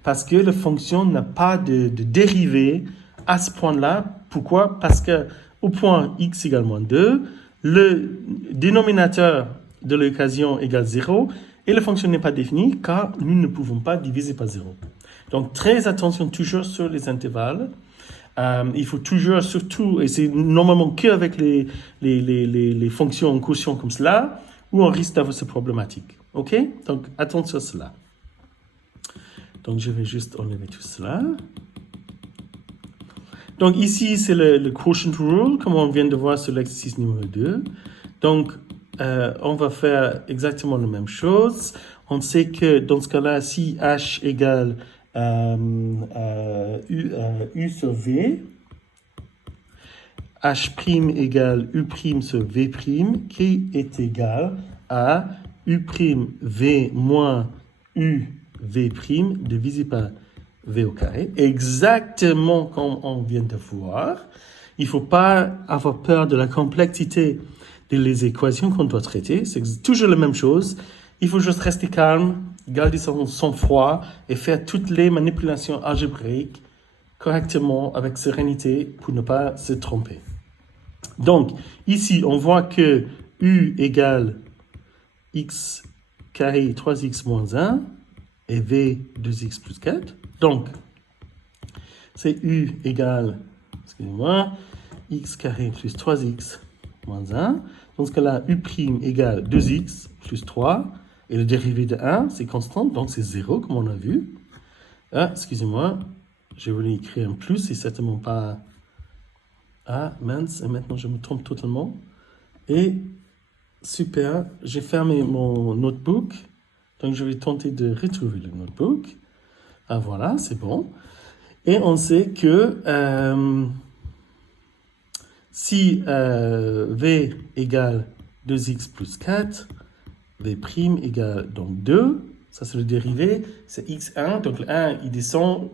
parce que la fonction n'a pas de dérivée à ce point-là. Pourquoi? Parce que au point x égale moins 2, le dénominateur de l'équation égale 0 et la fonction n'est pas définie car nous ne pouvons pas diviser par 0. Donc, très attention toujours sur les intervalles. Il faut toujours, surtout, et c'est normalement qu'avec les fonctions en quotient comme cela, où on risque d'avoir cette problématique. OK? Donc, attention à cela. Donc, je vais juste enlever tout cela. Donc, ici, c'est le quotient rule, comme on vient de voir sur l'exercice numéro 2. Donc, on va faire exactement la même chose. On sait que dans ce cas-là, si H égale U sur V, H' égale U' sur V', qui est égal à U', moins UV' divisé par V au carré. Exactement comme on vient de voir. Il ne faut pas avoir peur de la complexité des équations qu'on doit traiter. C'est toujours la même chose. Il faut juste rester calme, garder son sang-froid et faire toutes les manipulations algébriques correctement, avec sérénité, pour ne pas se tromper. Donc, ici, on voit que U égale x carré 3x moins 1 et V 2x plus 4. Donc, c'est U égale, excusez-moi, x carré plus 3x moins 1. Dans ce cas-là, U' égale 2x plus 3. Et le dérivé de 1, c'est constant, donc c'est 0, comme on a vu. Ah, excusez-moi, je voulais écrire un plus, c'est certainement pas... Ah, mince, et maintenant je me trompe totalement. Et, super, j'ai fermé mon notebook. Donc je vais tenter de retrouver le notebook. Ah, voilà, c'est bon. Et on sait que si V égale 2x plus 4, V' égale donc 2, ça c'est le dérivé, c'est x1, donc le 1 il descend,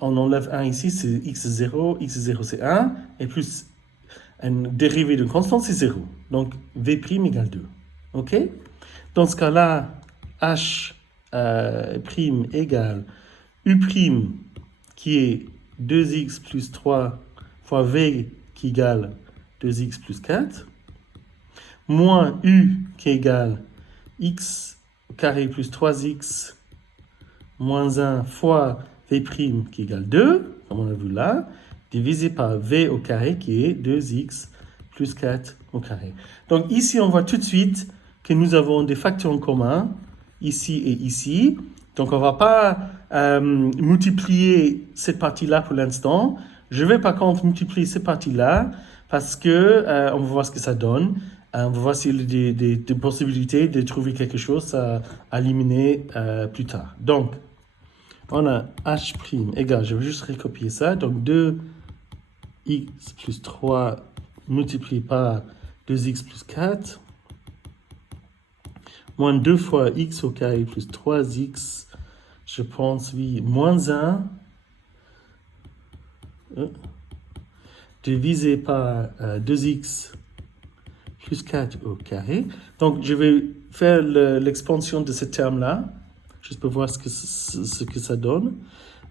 on enlève 1 ici, c'est x0 c'est 1, et plus un dérivé d'une constante, c'est 0. Donc V' égale 2. OK? Dans ce cas-là, H' égale U' qui est 2x plus 3 fois V qui égale 2x plus 4, moins U qui égale x carré plus 3x moins 1 fois V' qui égale 2, comme on a vu là, divisé par V au carré qui est 2x plus 4 au carré. Donc ici, on voit tout de suite que nous avons des facteurs en commun, ici et ici. Donc on ne va pas multiplier cette partie-là pour l'instant. Je vais par contre multiplier cette partie-là parce que on va voir ce que ça donne. On va voir s'il y a des possibilités de trouver quelque chose à éliminer plus tard. Donc, on a H' égale, je vais juste recopier ça. Donc 2x plus 3 multiplié par 2x plus 4, moins 2 fois x au carré plus 3x, je pense, oui, moins 1, divisé par 2x plus 4 au carré. Donc, je vais faire l'expansion de ce terme-là, juste pour voir ce que ça donne.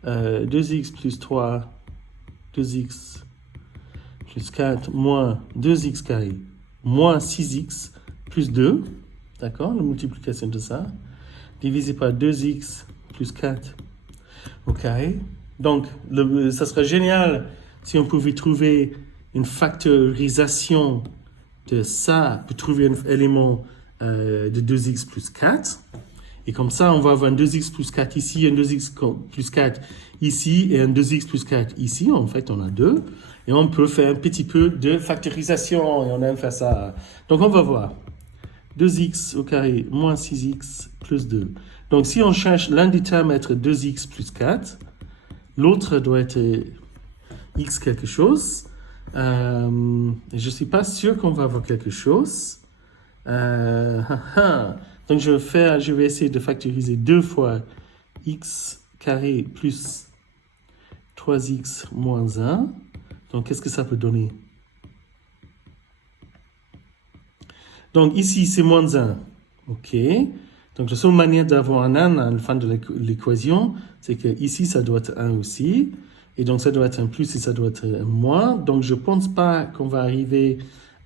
2x plus 3, 2x plus 4, moins 2x carré, moins 6x plus 2, d'accord, la multiplication de ça, divisé par 2x plus 4 au carré. Donc, ça serait génial si on pouvait trouver une factorisation de ça pour trouver un élément de 2x plus 4. Et comme ça, on va avoir un 2x plus 4 ici, un 2x plus 4 ici et un 2x plus 4 ici. En fait, on a 2. Et on peut faire un petit peu de factorisation et on aime faire ça. Donc, on va voir. 2x au carré moins 6x plus 2. Donc, si on cherche l'un des termes à être 2x plus 4, l'autre doit être x quelque chose. Je ne suis pas sûr qu'on va avoir quelque chose. Donc, je vais essayer de factoriser 2 fois x carré plus 3x moins 1. Donc, qu'est-ce que ça peut donner? Donc, ici, c'est moins 1. OK. Donc, la seule manière d'avoir un 1 à la fin de l'équation, c'est que ici, ça doit être 1 aussi. Et donc, ça doit être un plus et ça doit être un moins. Donc, je ne pense pas qu'on va arriver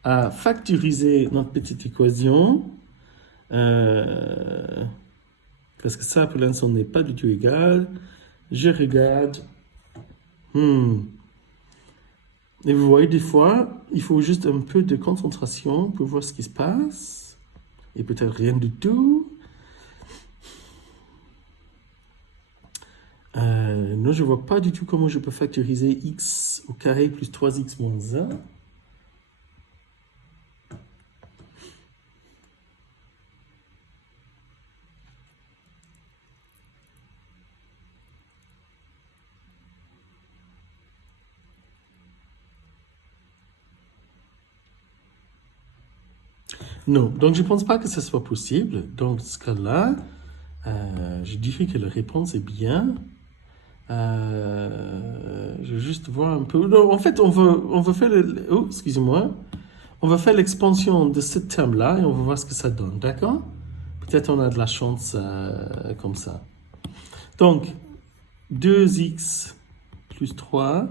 à factoriser notre petite équation. Parce que ça, pour l'instant, n'est pas du tout égal. Je regarde. Et vous voyez, des fois, il faut juste un peu de concentration pour voir ce qui se passe. Et peut-être rien du tout. Non, je ne vois pas du tout comment je peux factoriser x au carré plus 3x moins 1. Non, donc je ne pense pas que ce soit possible. Donc, dans ce cas-là, je dirais que la réponse est bien. Je vais juste voir un peu. Non, en fait, on veut faire oh, excusez-moi. On va faire l'expansion de ce terme-là et on va voir ce que ça donne, d'accord? Peut-être on a de la chance comme ça. Donc, 2x plus 3,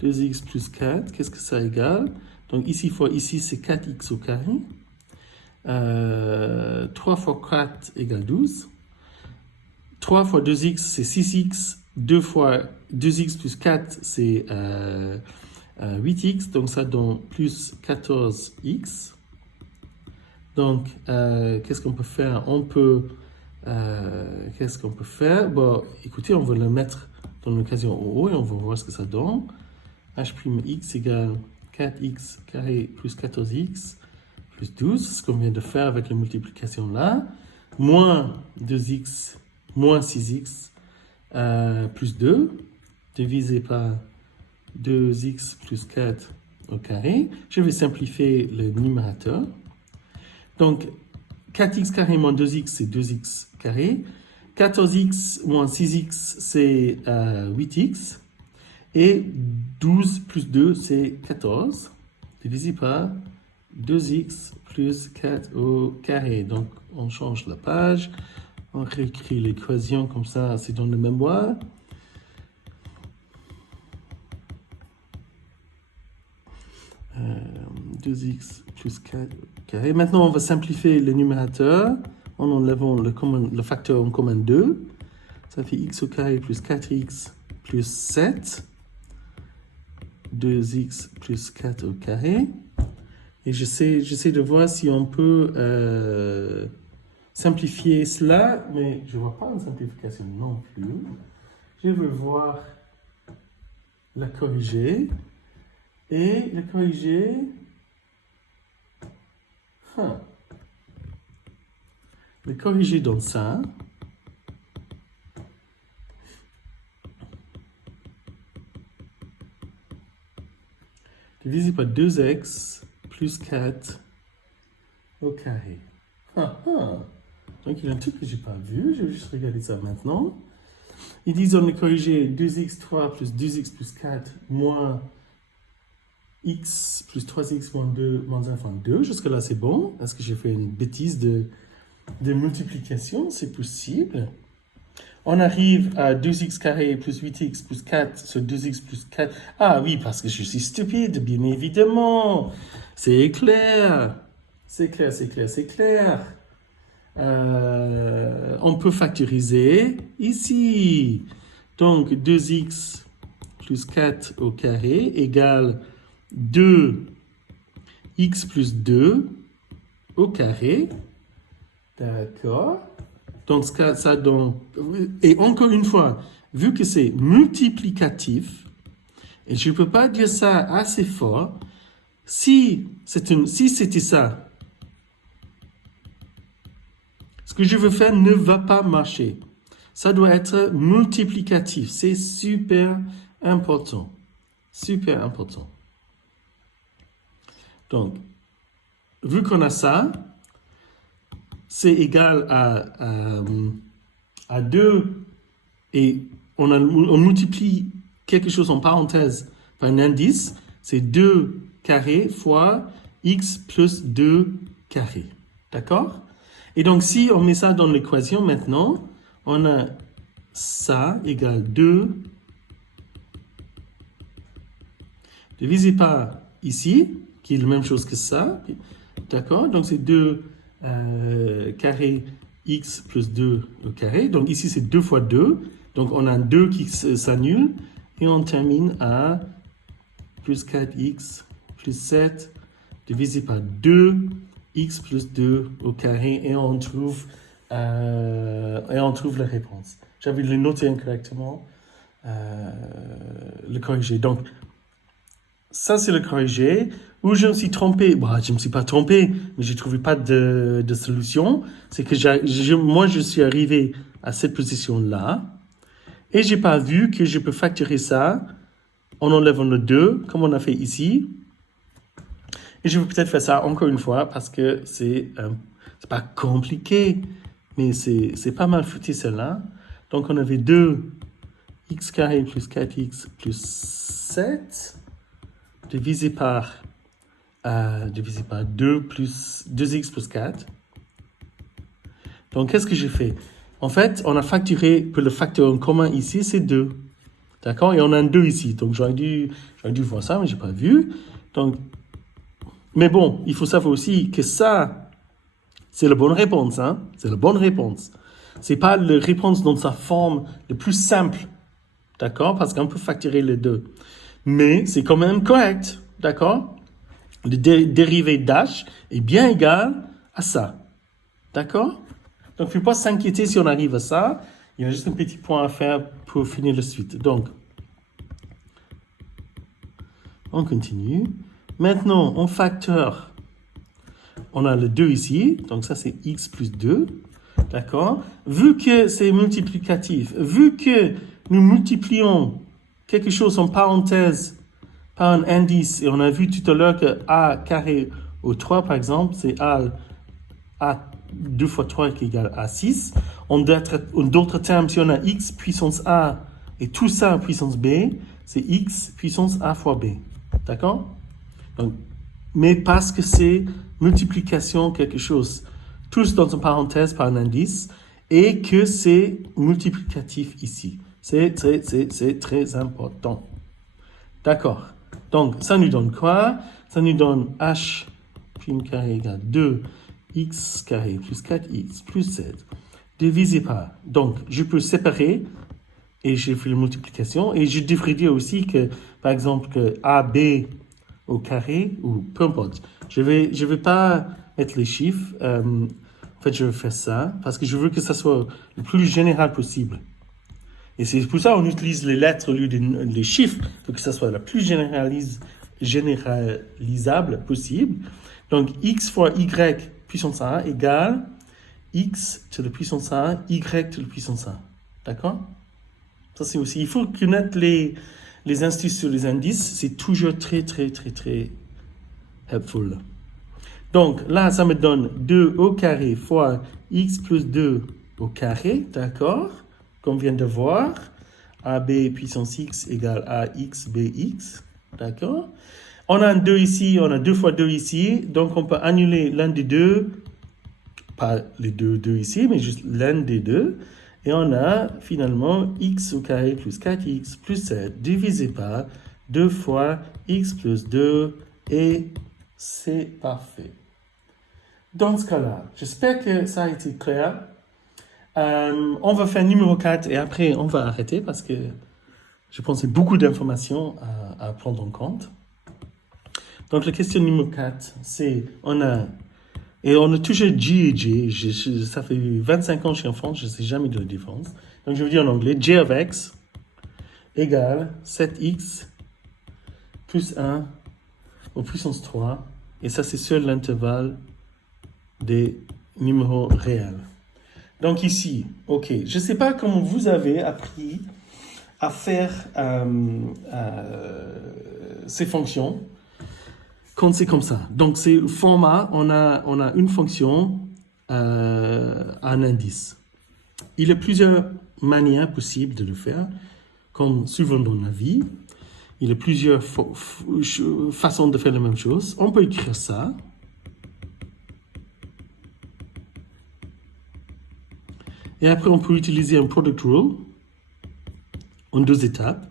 2x plus 4, qu'est-ce que ça égale? Donc, ici fois ici, c'est 4x au carré. 3 fois 4 égale 12. 3 fois 2x, c'est 6x. 2 fois 2x plus 4, c'est 8x. Donc, ça donne plus 14x. Donc, qu'est-ce qu'on peut faire? Qu'est-ce qu'on peut faire? Bon, écoutez, on va le mettre dans l'occasion au haut et on va voir ce que ça donne. H' égale 4x carré plus 14x plus 12, ce qu'on vient de faire avec la multiplication là, moins 2x moins 6x plus 2, divisé par 2x plus 4 au carré. Je vais simplifier le numérateur. Donc, 4x carré moins 2x, c'est 2x carré. 14x moins 6x, c'est 8x. Et 12 plus 2, c'est 14, divisé par 2x plus 4 au carré. Donc, on change la page. On réécrit l'équation comme ça, c'est dans le mémoire. Euh, 2x plus 4 carré. Maintenant, on va simplifier le numérateur en enlevant le facteur en commun 2. Ça fait x au carré plus 4x plus 7. 2x plus 4 au carré. Et j'essaie de voir si on peut simplifier cela, mais je ne vois pas une simplification non plus. Je veux voir la corriger. Et la corriger... Le corriger dans ça. Divisé par 2x plus 4 au carré. Donc, il y a un truc que je n'ai pas vu. Je vais juste regarder ça maintenant. Ils disent on a corrigé 2x3 plus 2x plus 4 moins x plus 3x moins 2 moins 1 fois 2. Jusque-là, c'est bon. Est-ce que j'ai fait une bêtise de multiplication? C'est possible. On arrive à 2x carré plus 8x plus 4 sur 2x plus 4. Ah oui, parce que je suis stupide, bien évidemment. C'est clair. C'est clair, c'est clair, c'est clair. On peut factoriser ici. Donc, 2x plus 4 au carré égale 2x plus 2 au carré. D'accord. Donc, ça donne... Et encore une fois, vu que c'est multiplicatif, et je ne peux pas dire ça assez fort, si c'était ça, ce que je veux faire ne va pas marcher. Ça doit être multiplicatif. C'est super important. Super important. Donc, vu qu'on a ça, c'est égal à 2 et on multiplie quelque chose en parenthèse par un indice, c'est 2 carré fois x plus 2 carré. D'accord? Et donc, si on met ça dans l'équation maintenant, on a ça égale 2 divisé par ici, qui est la même chose que ça. D'accord? Donc, c'est 2 carré x plus 2 au carré. Donc, ici, c'est 2 fois 2. Donc, on a un 2 qui s'annule. Et on termine à plus 4x plus 7 divisé par 2x plus 2 au carré. Et on trouve la réponse. J'avais le noté incorrectement. Le corrigé. Donc, ça, c'est le corrigé. Où je me suis trompé, je ne me suis pas trompé, mais je ne trouvais pas de solution. C'est que moi, je suis arrivé à cette position-là. Et je n'ai pas vu que je peux factorer ça en enlevant le 2, comme on a fait ici. Et je vais peut-être faire ça encore une fois, parce que c'est pas compliqué, mais c'est pas mal foutu, celle-là. Donc, on avait 2x carré plus 4x plus 7 divisé par 2 plus 2x plus 4. Donc, qu'est-ce que j'ai fait? En fait, on a facturé, pour le facteur en commun ici, c'est 2. D'accord? Et on a un 2 ici. Donc, j'aurais dû voir ça, mais je n'ai pas vu. Donc, mais bon, il faut savoir aussi que ça, c'est la bonne réponse. Hein? C'est la bonne réponse. Ce n'est pas la réponse dans sa forme la plus simple. D'accord? Parce qu'on peut facturer les deux. Mais c'est quand même correct. D'accord? Le dérivé d'h est bien égal à ça. D'accord? Donc, il ne faut pas s'inquiéter si on arrive à ça. Il y a juste un petit point à faire pour finir la suite. Donc, on continue. Maintenant, on facteur. On a le 2 ici. Donc, ça, c'est x plus 2. D'accord? Vu que c'est multiplicatif, vu que nous multiplions quelque chose en parenthèse par un indice, et on a vu tout à l'heure que a carré au 3, par exemple, c'est a 2 fois 3 qui est égal à 6. En d'autres termes, si on a x puissance a et tout ça puissance b, c'est x puissance a fois b. D'accord? Donc, mais parce que c'est multiplication quelque chose, tous dans une parenthèse par un indice, et que c'est multiplicatif ici. C'est très important. D'accord. Donc, ça nous donne quoi? Ça nous donne h prime carré égale 2x carré plus 4x plus 7 divisé par. Donc, je peux séparer et je fais la multiplication. Et je devrais dire aussi que, par exemple, que AB au carré, ou peu importe. Je vais pas mettre les chiffres. En fait, je vais faire ça parce que je veux que ça soit le plus général possible. Et c'est pour ça qu'on utilise les lettres au lieu des chiffres, pour que ça soit la plus généralisable possible. Donc, x fois y puissance 1 égale x to the puissance 1, y to the puissance 1. D'accord? Ça, c'est aussi... Il faut connaître les instituts sur les indices. C'est toujours très, très, très, très helpful. Donc, là, ça me donne 2 au carré fois x plus 2 au carré. D'accord? Comme on vient de voir, AB puissance x égale AX BX. D'accord? On a un 2 ici, on a 2 fois 2 ici. Donc, on peut annuler l'un des deux. Pas les deux ici, mais juste l'un des deux. Et on a finalement x au carré plus 4x plus 7 divisé par 2 fois x plus 2. Et c'est parfait. Dans ce cas-là, j'espère que ça a été clair. On va faire numéro 4 et après on va arrêter parce que je pense que c'est beaucoup d'informations à prendre en compte. Donc la question numéro 4, c'est on a toujours G et J. Ça fait 25 ans que je suis en France, je ne sais jamais de la différence. Donc je vais dire en anglais, J of x égale 7x plus 1 au puissance 3. Et ça c'est sur l'intervalle des numéros réels. Donc ici, ok, je ne sais pas comment vous avez appris à faire ces fonctions quand c'est comme ça. Donc c'est le format, on a une fonction, un indice. Il y a plusieurs manières possibles de le faire, comme souvent dans la vie. Il y a plusieurs façons de faire la même chose. On peut écrire ça. Et après, on peut utiliser un product rule en 2 étapes.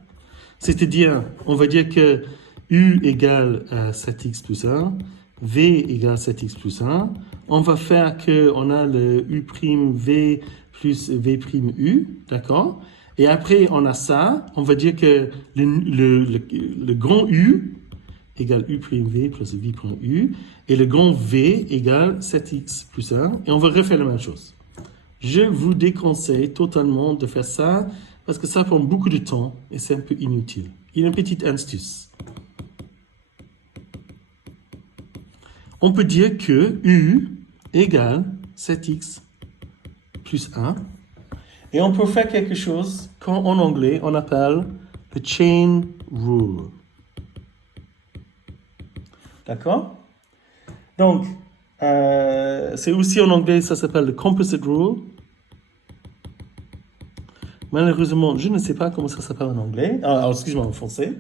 C'est-à-dire, on va dire que U égale 7x plus 1, V égale 7x plus 1. On va faire qu'on a le U'V plus V'U, d'accord? Et après, on a ça, on va dire que le grand U égale U'V plus V'U, et le grand V égale 7x plus 1, et on va refaire la même chose. Je vous déconseille totalement de faire ça, parce que ça prend beaucoup de temps, et c'est un peu inutile. Il y a une petite astuce. On peut dire que U égale 7x plus 1, et on peut faire quelque chose qu'en anglais, on appelle le chain rule. D'accord? Donc, c'est aussi en anglais, ça s'appelle le composite rule. Malheureusement, je ne sais pas comment ça s'appelle en anglais. Alors, excuse-moi, en français.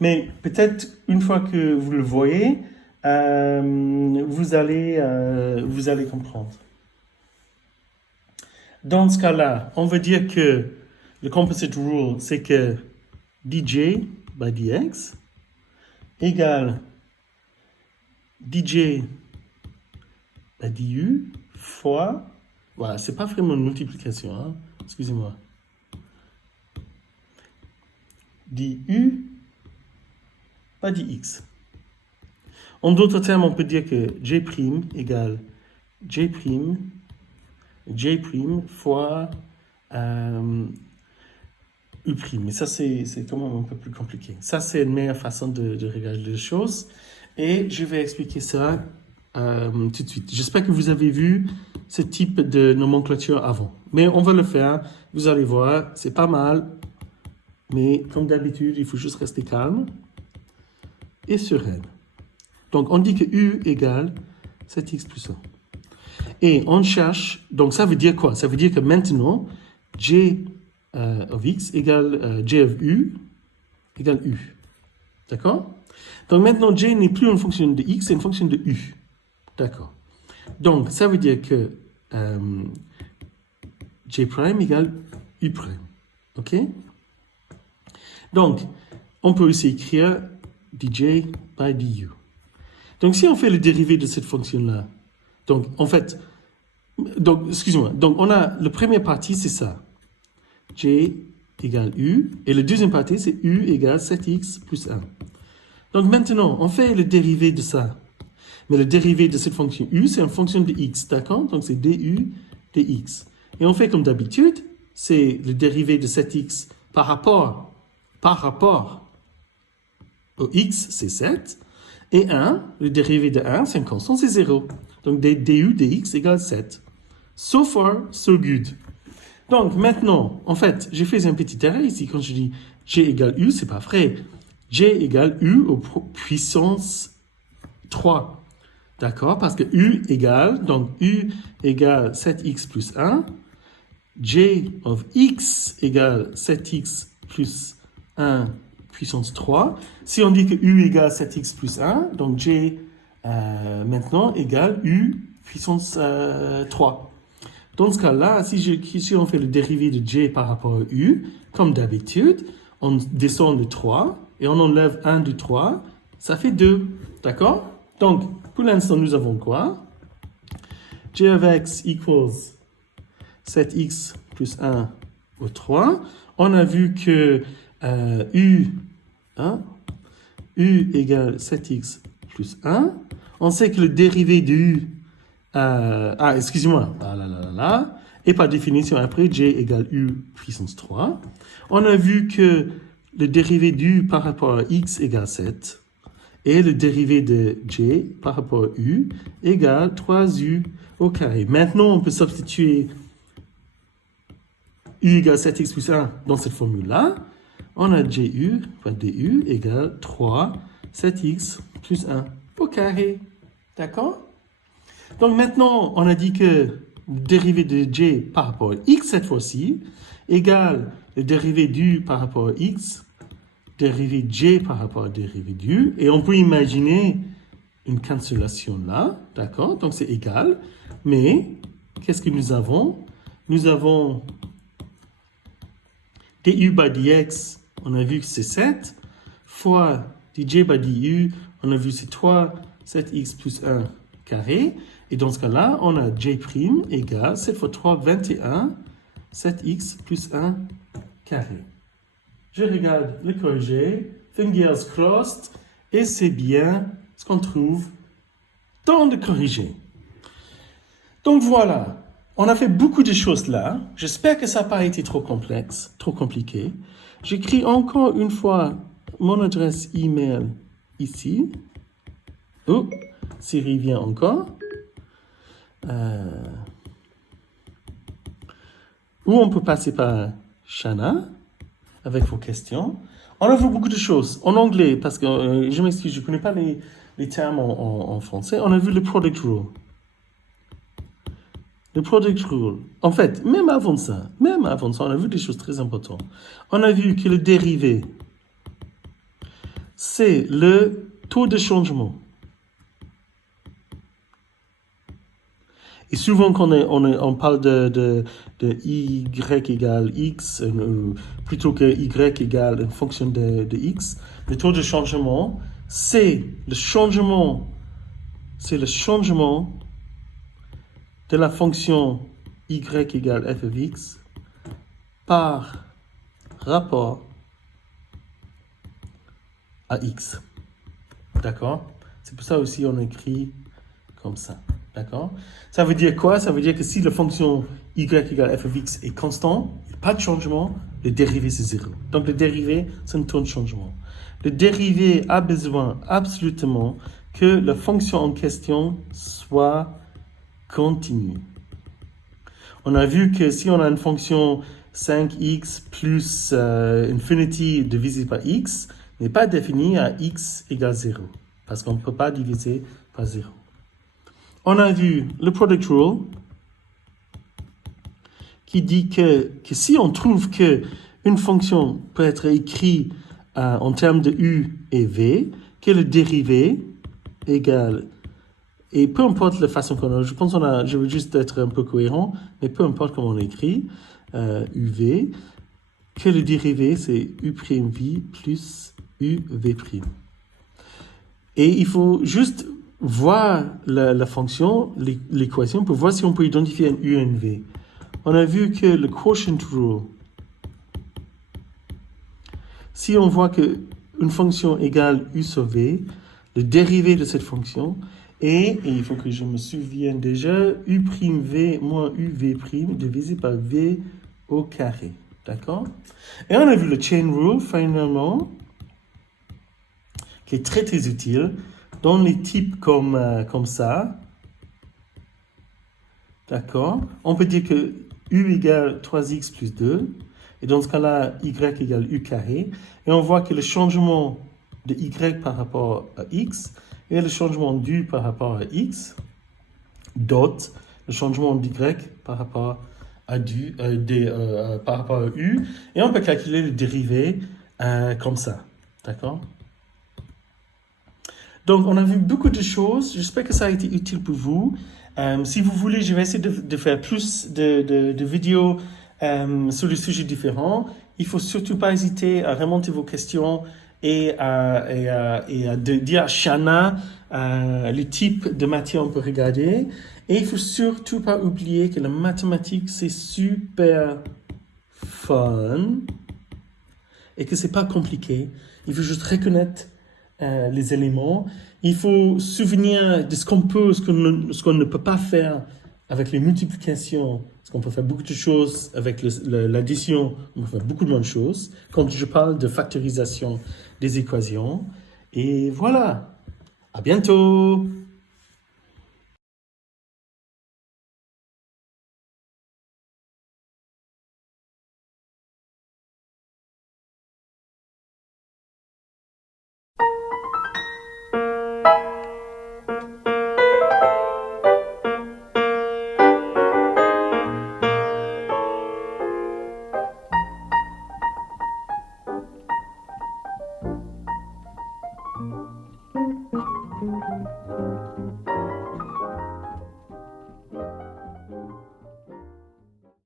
Mais peut-être une fois que vous le voyez, vous allez comprendre. Dans ce cas-là, on va dire que le composite rule, c'est que dj by dx égale dj by du fois, voilà, c'est pas vraiment une multiplication, hein, excusez-moi, du by dx. En d'autres termes, on peut dire que j' égale j' fois U'. Mais ça, c'est quand même un peu plus compliqué. Ça, c'est une meilleure façon de regarder les choses. Et je vais expliquer ça tout de suite. J'espère que vous avez vu ce type de nomenclature avant. Mais on va le faire. Vous allez voir, c'est pas mal. Mais comme d'habitude, il faut juste rester calme et serein. Donc, on dit que U égale 7x plus 1. Et on cherche, donc ça veut dire quoi? Ça veut dire que maintenant, J of x égale J of U égale U. D'accord? Donc maintenant, J n'est plus une fonction de x, c'est une fonction de U. D'accord. Donc, ça veut dire que J' égale U'. OK? Donc, on peut aussi écrire dj by du. Donc, si on fait le dérivé de cette fonction-là, donc, en fait, excusez-moi, donc on a, la première partie, c'est ça. J égale U, et la deuxième partie, c'est U égale 7x plus 1. Donc maintenant, on fait le dérivé de ça. Mais le dérivé de cette fonction U, c'est une fonction de x, d'accord? Donc c'est du dx. Et on fait comme d'habitude, c'est le dérivé de 7x par rapport au x, c'est 7. Et 1, le dérivé de 1, c'est une constante, c'est 0. Donc du dx égale 7. So far, so good. Donc maintenant, en fait, j'ai fait un petit erreur ici. Quand je dis J égale U, c'est pas vrai. J égale U au puissance 3. D'accord? Parce que U égale, donc U égale 7x plus 1. J of x égale 7x plus 1 puissance 3. Si on dit que U égale 7x plus 1, donc J maintenant égale U puissance 3. Dans ce cas-là, si on fait le dérivé de J par rapport à U, comme d'habitude, on descend de 3 et on enlève 1 du 3, ça fait 2. D'accord? Donc, pour l'instant, nous avons quoi? J of x equals 7x plus 1 au 3. On a vu que U égale 7x plus 1. On sait que le dérivé de U, excusez-moi, et par définition, après, J égale U puissance 3. On a vu que le dérivé d'U par rapport à X égale 7. Et le dérivé de J par rapport à U égale 3U au carré. Maintenant, on peut substituer U égale 7x plus 1 dans cette formule-là. On a JU, enfin DU, égale 3, 7x plus 1 au carré. D'accord? Donc maintenant, on a dit que le dérivé de J par rapport à X cette fois-ci égale le dérivé d'U par rapport à X, dérivé de J par rapport à dérivé d'U. Et on peut imaginer une cancellation là, d'accord? Donc c'est égal. Mais qu'est-ce que nous avons? Nous avons du by dx, on a vu que c'est 7, fois dj by du, on a vu c'est 3 7x plus 1 carré. Et dans ce cas-là, on a j' égale 7 fois 3, 21, 7x plus 1 carré. Je regarde le corrigé, fingers crossed, et c'est bien ce qu'on trouve dans le corrigé. Donc voilà, on a fait beaucoup de choses là. J'espère que ça n'a pas été trop complexe, trop compliqué. J'écris encore une fois mon adresse email ici. Oh, Siri vient encore. Ou on peut passer par Shana avec vos questions. On a vu beaucoup de choses en anglais parce que je m'excuse, je ne connais pas les termes en français. On a vu le product rule. Le product rule. En fait, même avant ça, on a vu des choses très importantes. On a vu que le dérivé, c'est le taux de changement. Et souvent, quand on parle de y égale x, plutôt que y égale une fonction de x, le taux de changement, c'est le changement de la fonction y égale f of x par rapport à x. D'accord? C'est pour ça aussi on écrit comme ça. D'accord? Ça veut dire quoi? Ça veut dire que si la fonction y égale f of x est constant, pas de changement, le dérivé c'est 0. Donc le dérivé, c'est un taux de changement. Le dérivé a besoin absolument que la fonction en question soit continue. On a vu que si on a une fonction 5x plus infinity divisé par x, n'est pas définie à x égale 0, parce qu'on ne peut pas diviser par 0. On a vu le product rule qui dit que si on trouve qu'une fonction peut être écrite en termes de u et v, que le dérivé égale, et peu importe la façon qu'on a, je veux juste être un peu cohérent, mais peu importe comment on écrit, uv, que le dérivé c'est u'v plus uv'. Et il faut juste voir la fonction, l'équation, pour voir si on peut identifier un u et un v. On a vu que le quotient rule, si on voit qu'une fonction égale u sur v, le dérivé de cette fonction est, et il faut que je me souvienne déjà, u'v moins uv' divisé par v au carré. D'accord? Et on a vu le chain rule, finalement, qui est très très utile dans les types comme ça. D'accord? On peut dire que u égale 3x plus 2. Et dans ce cas-là, y égale u carré. Et on voit que le changement de y par rapport à x et le changement d'u par rapport à x, dot, le changement d'y par rapport à par rapport à u. Et on peut calculer le dérivé comme ça. D'accord? Donc, on a vu beaucoup de choses. J'espère que ça a été utile pour vous. Si vous voulez, je vais essayer de faire plus de vidéos sur des sujets différents. Il ne faut surtout pas hésiter à remonter vos questions et à dire à Shana le type de matière on peut regarder. Et il ne faut surtout pas oublier que la mathématique, c'est super fun et que ce n'est pas compliqué. Il faut juste reconnaître les éléments. Il faut se souvenir de ce qu'on peut, ce qu'on ne peut pas faire avec les multiplications. Parce qu'on peut faire beaucoup de choses avec l'addition. On peut faire beaucoup de bonnes choses. Quand je parle de factorisation des équations. Et voilà. À bientôt.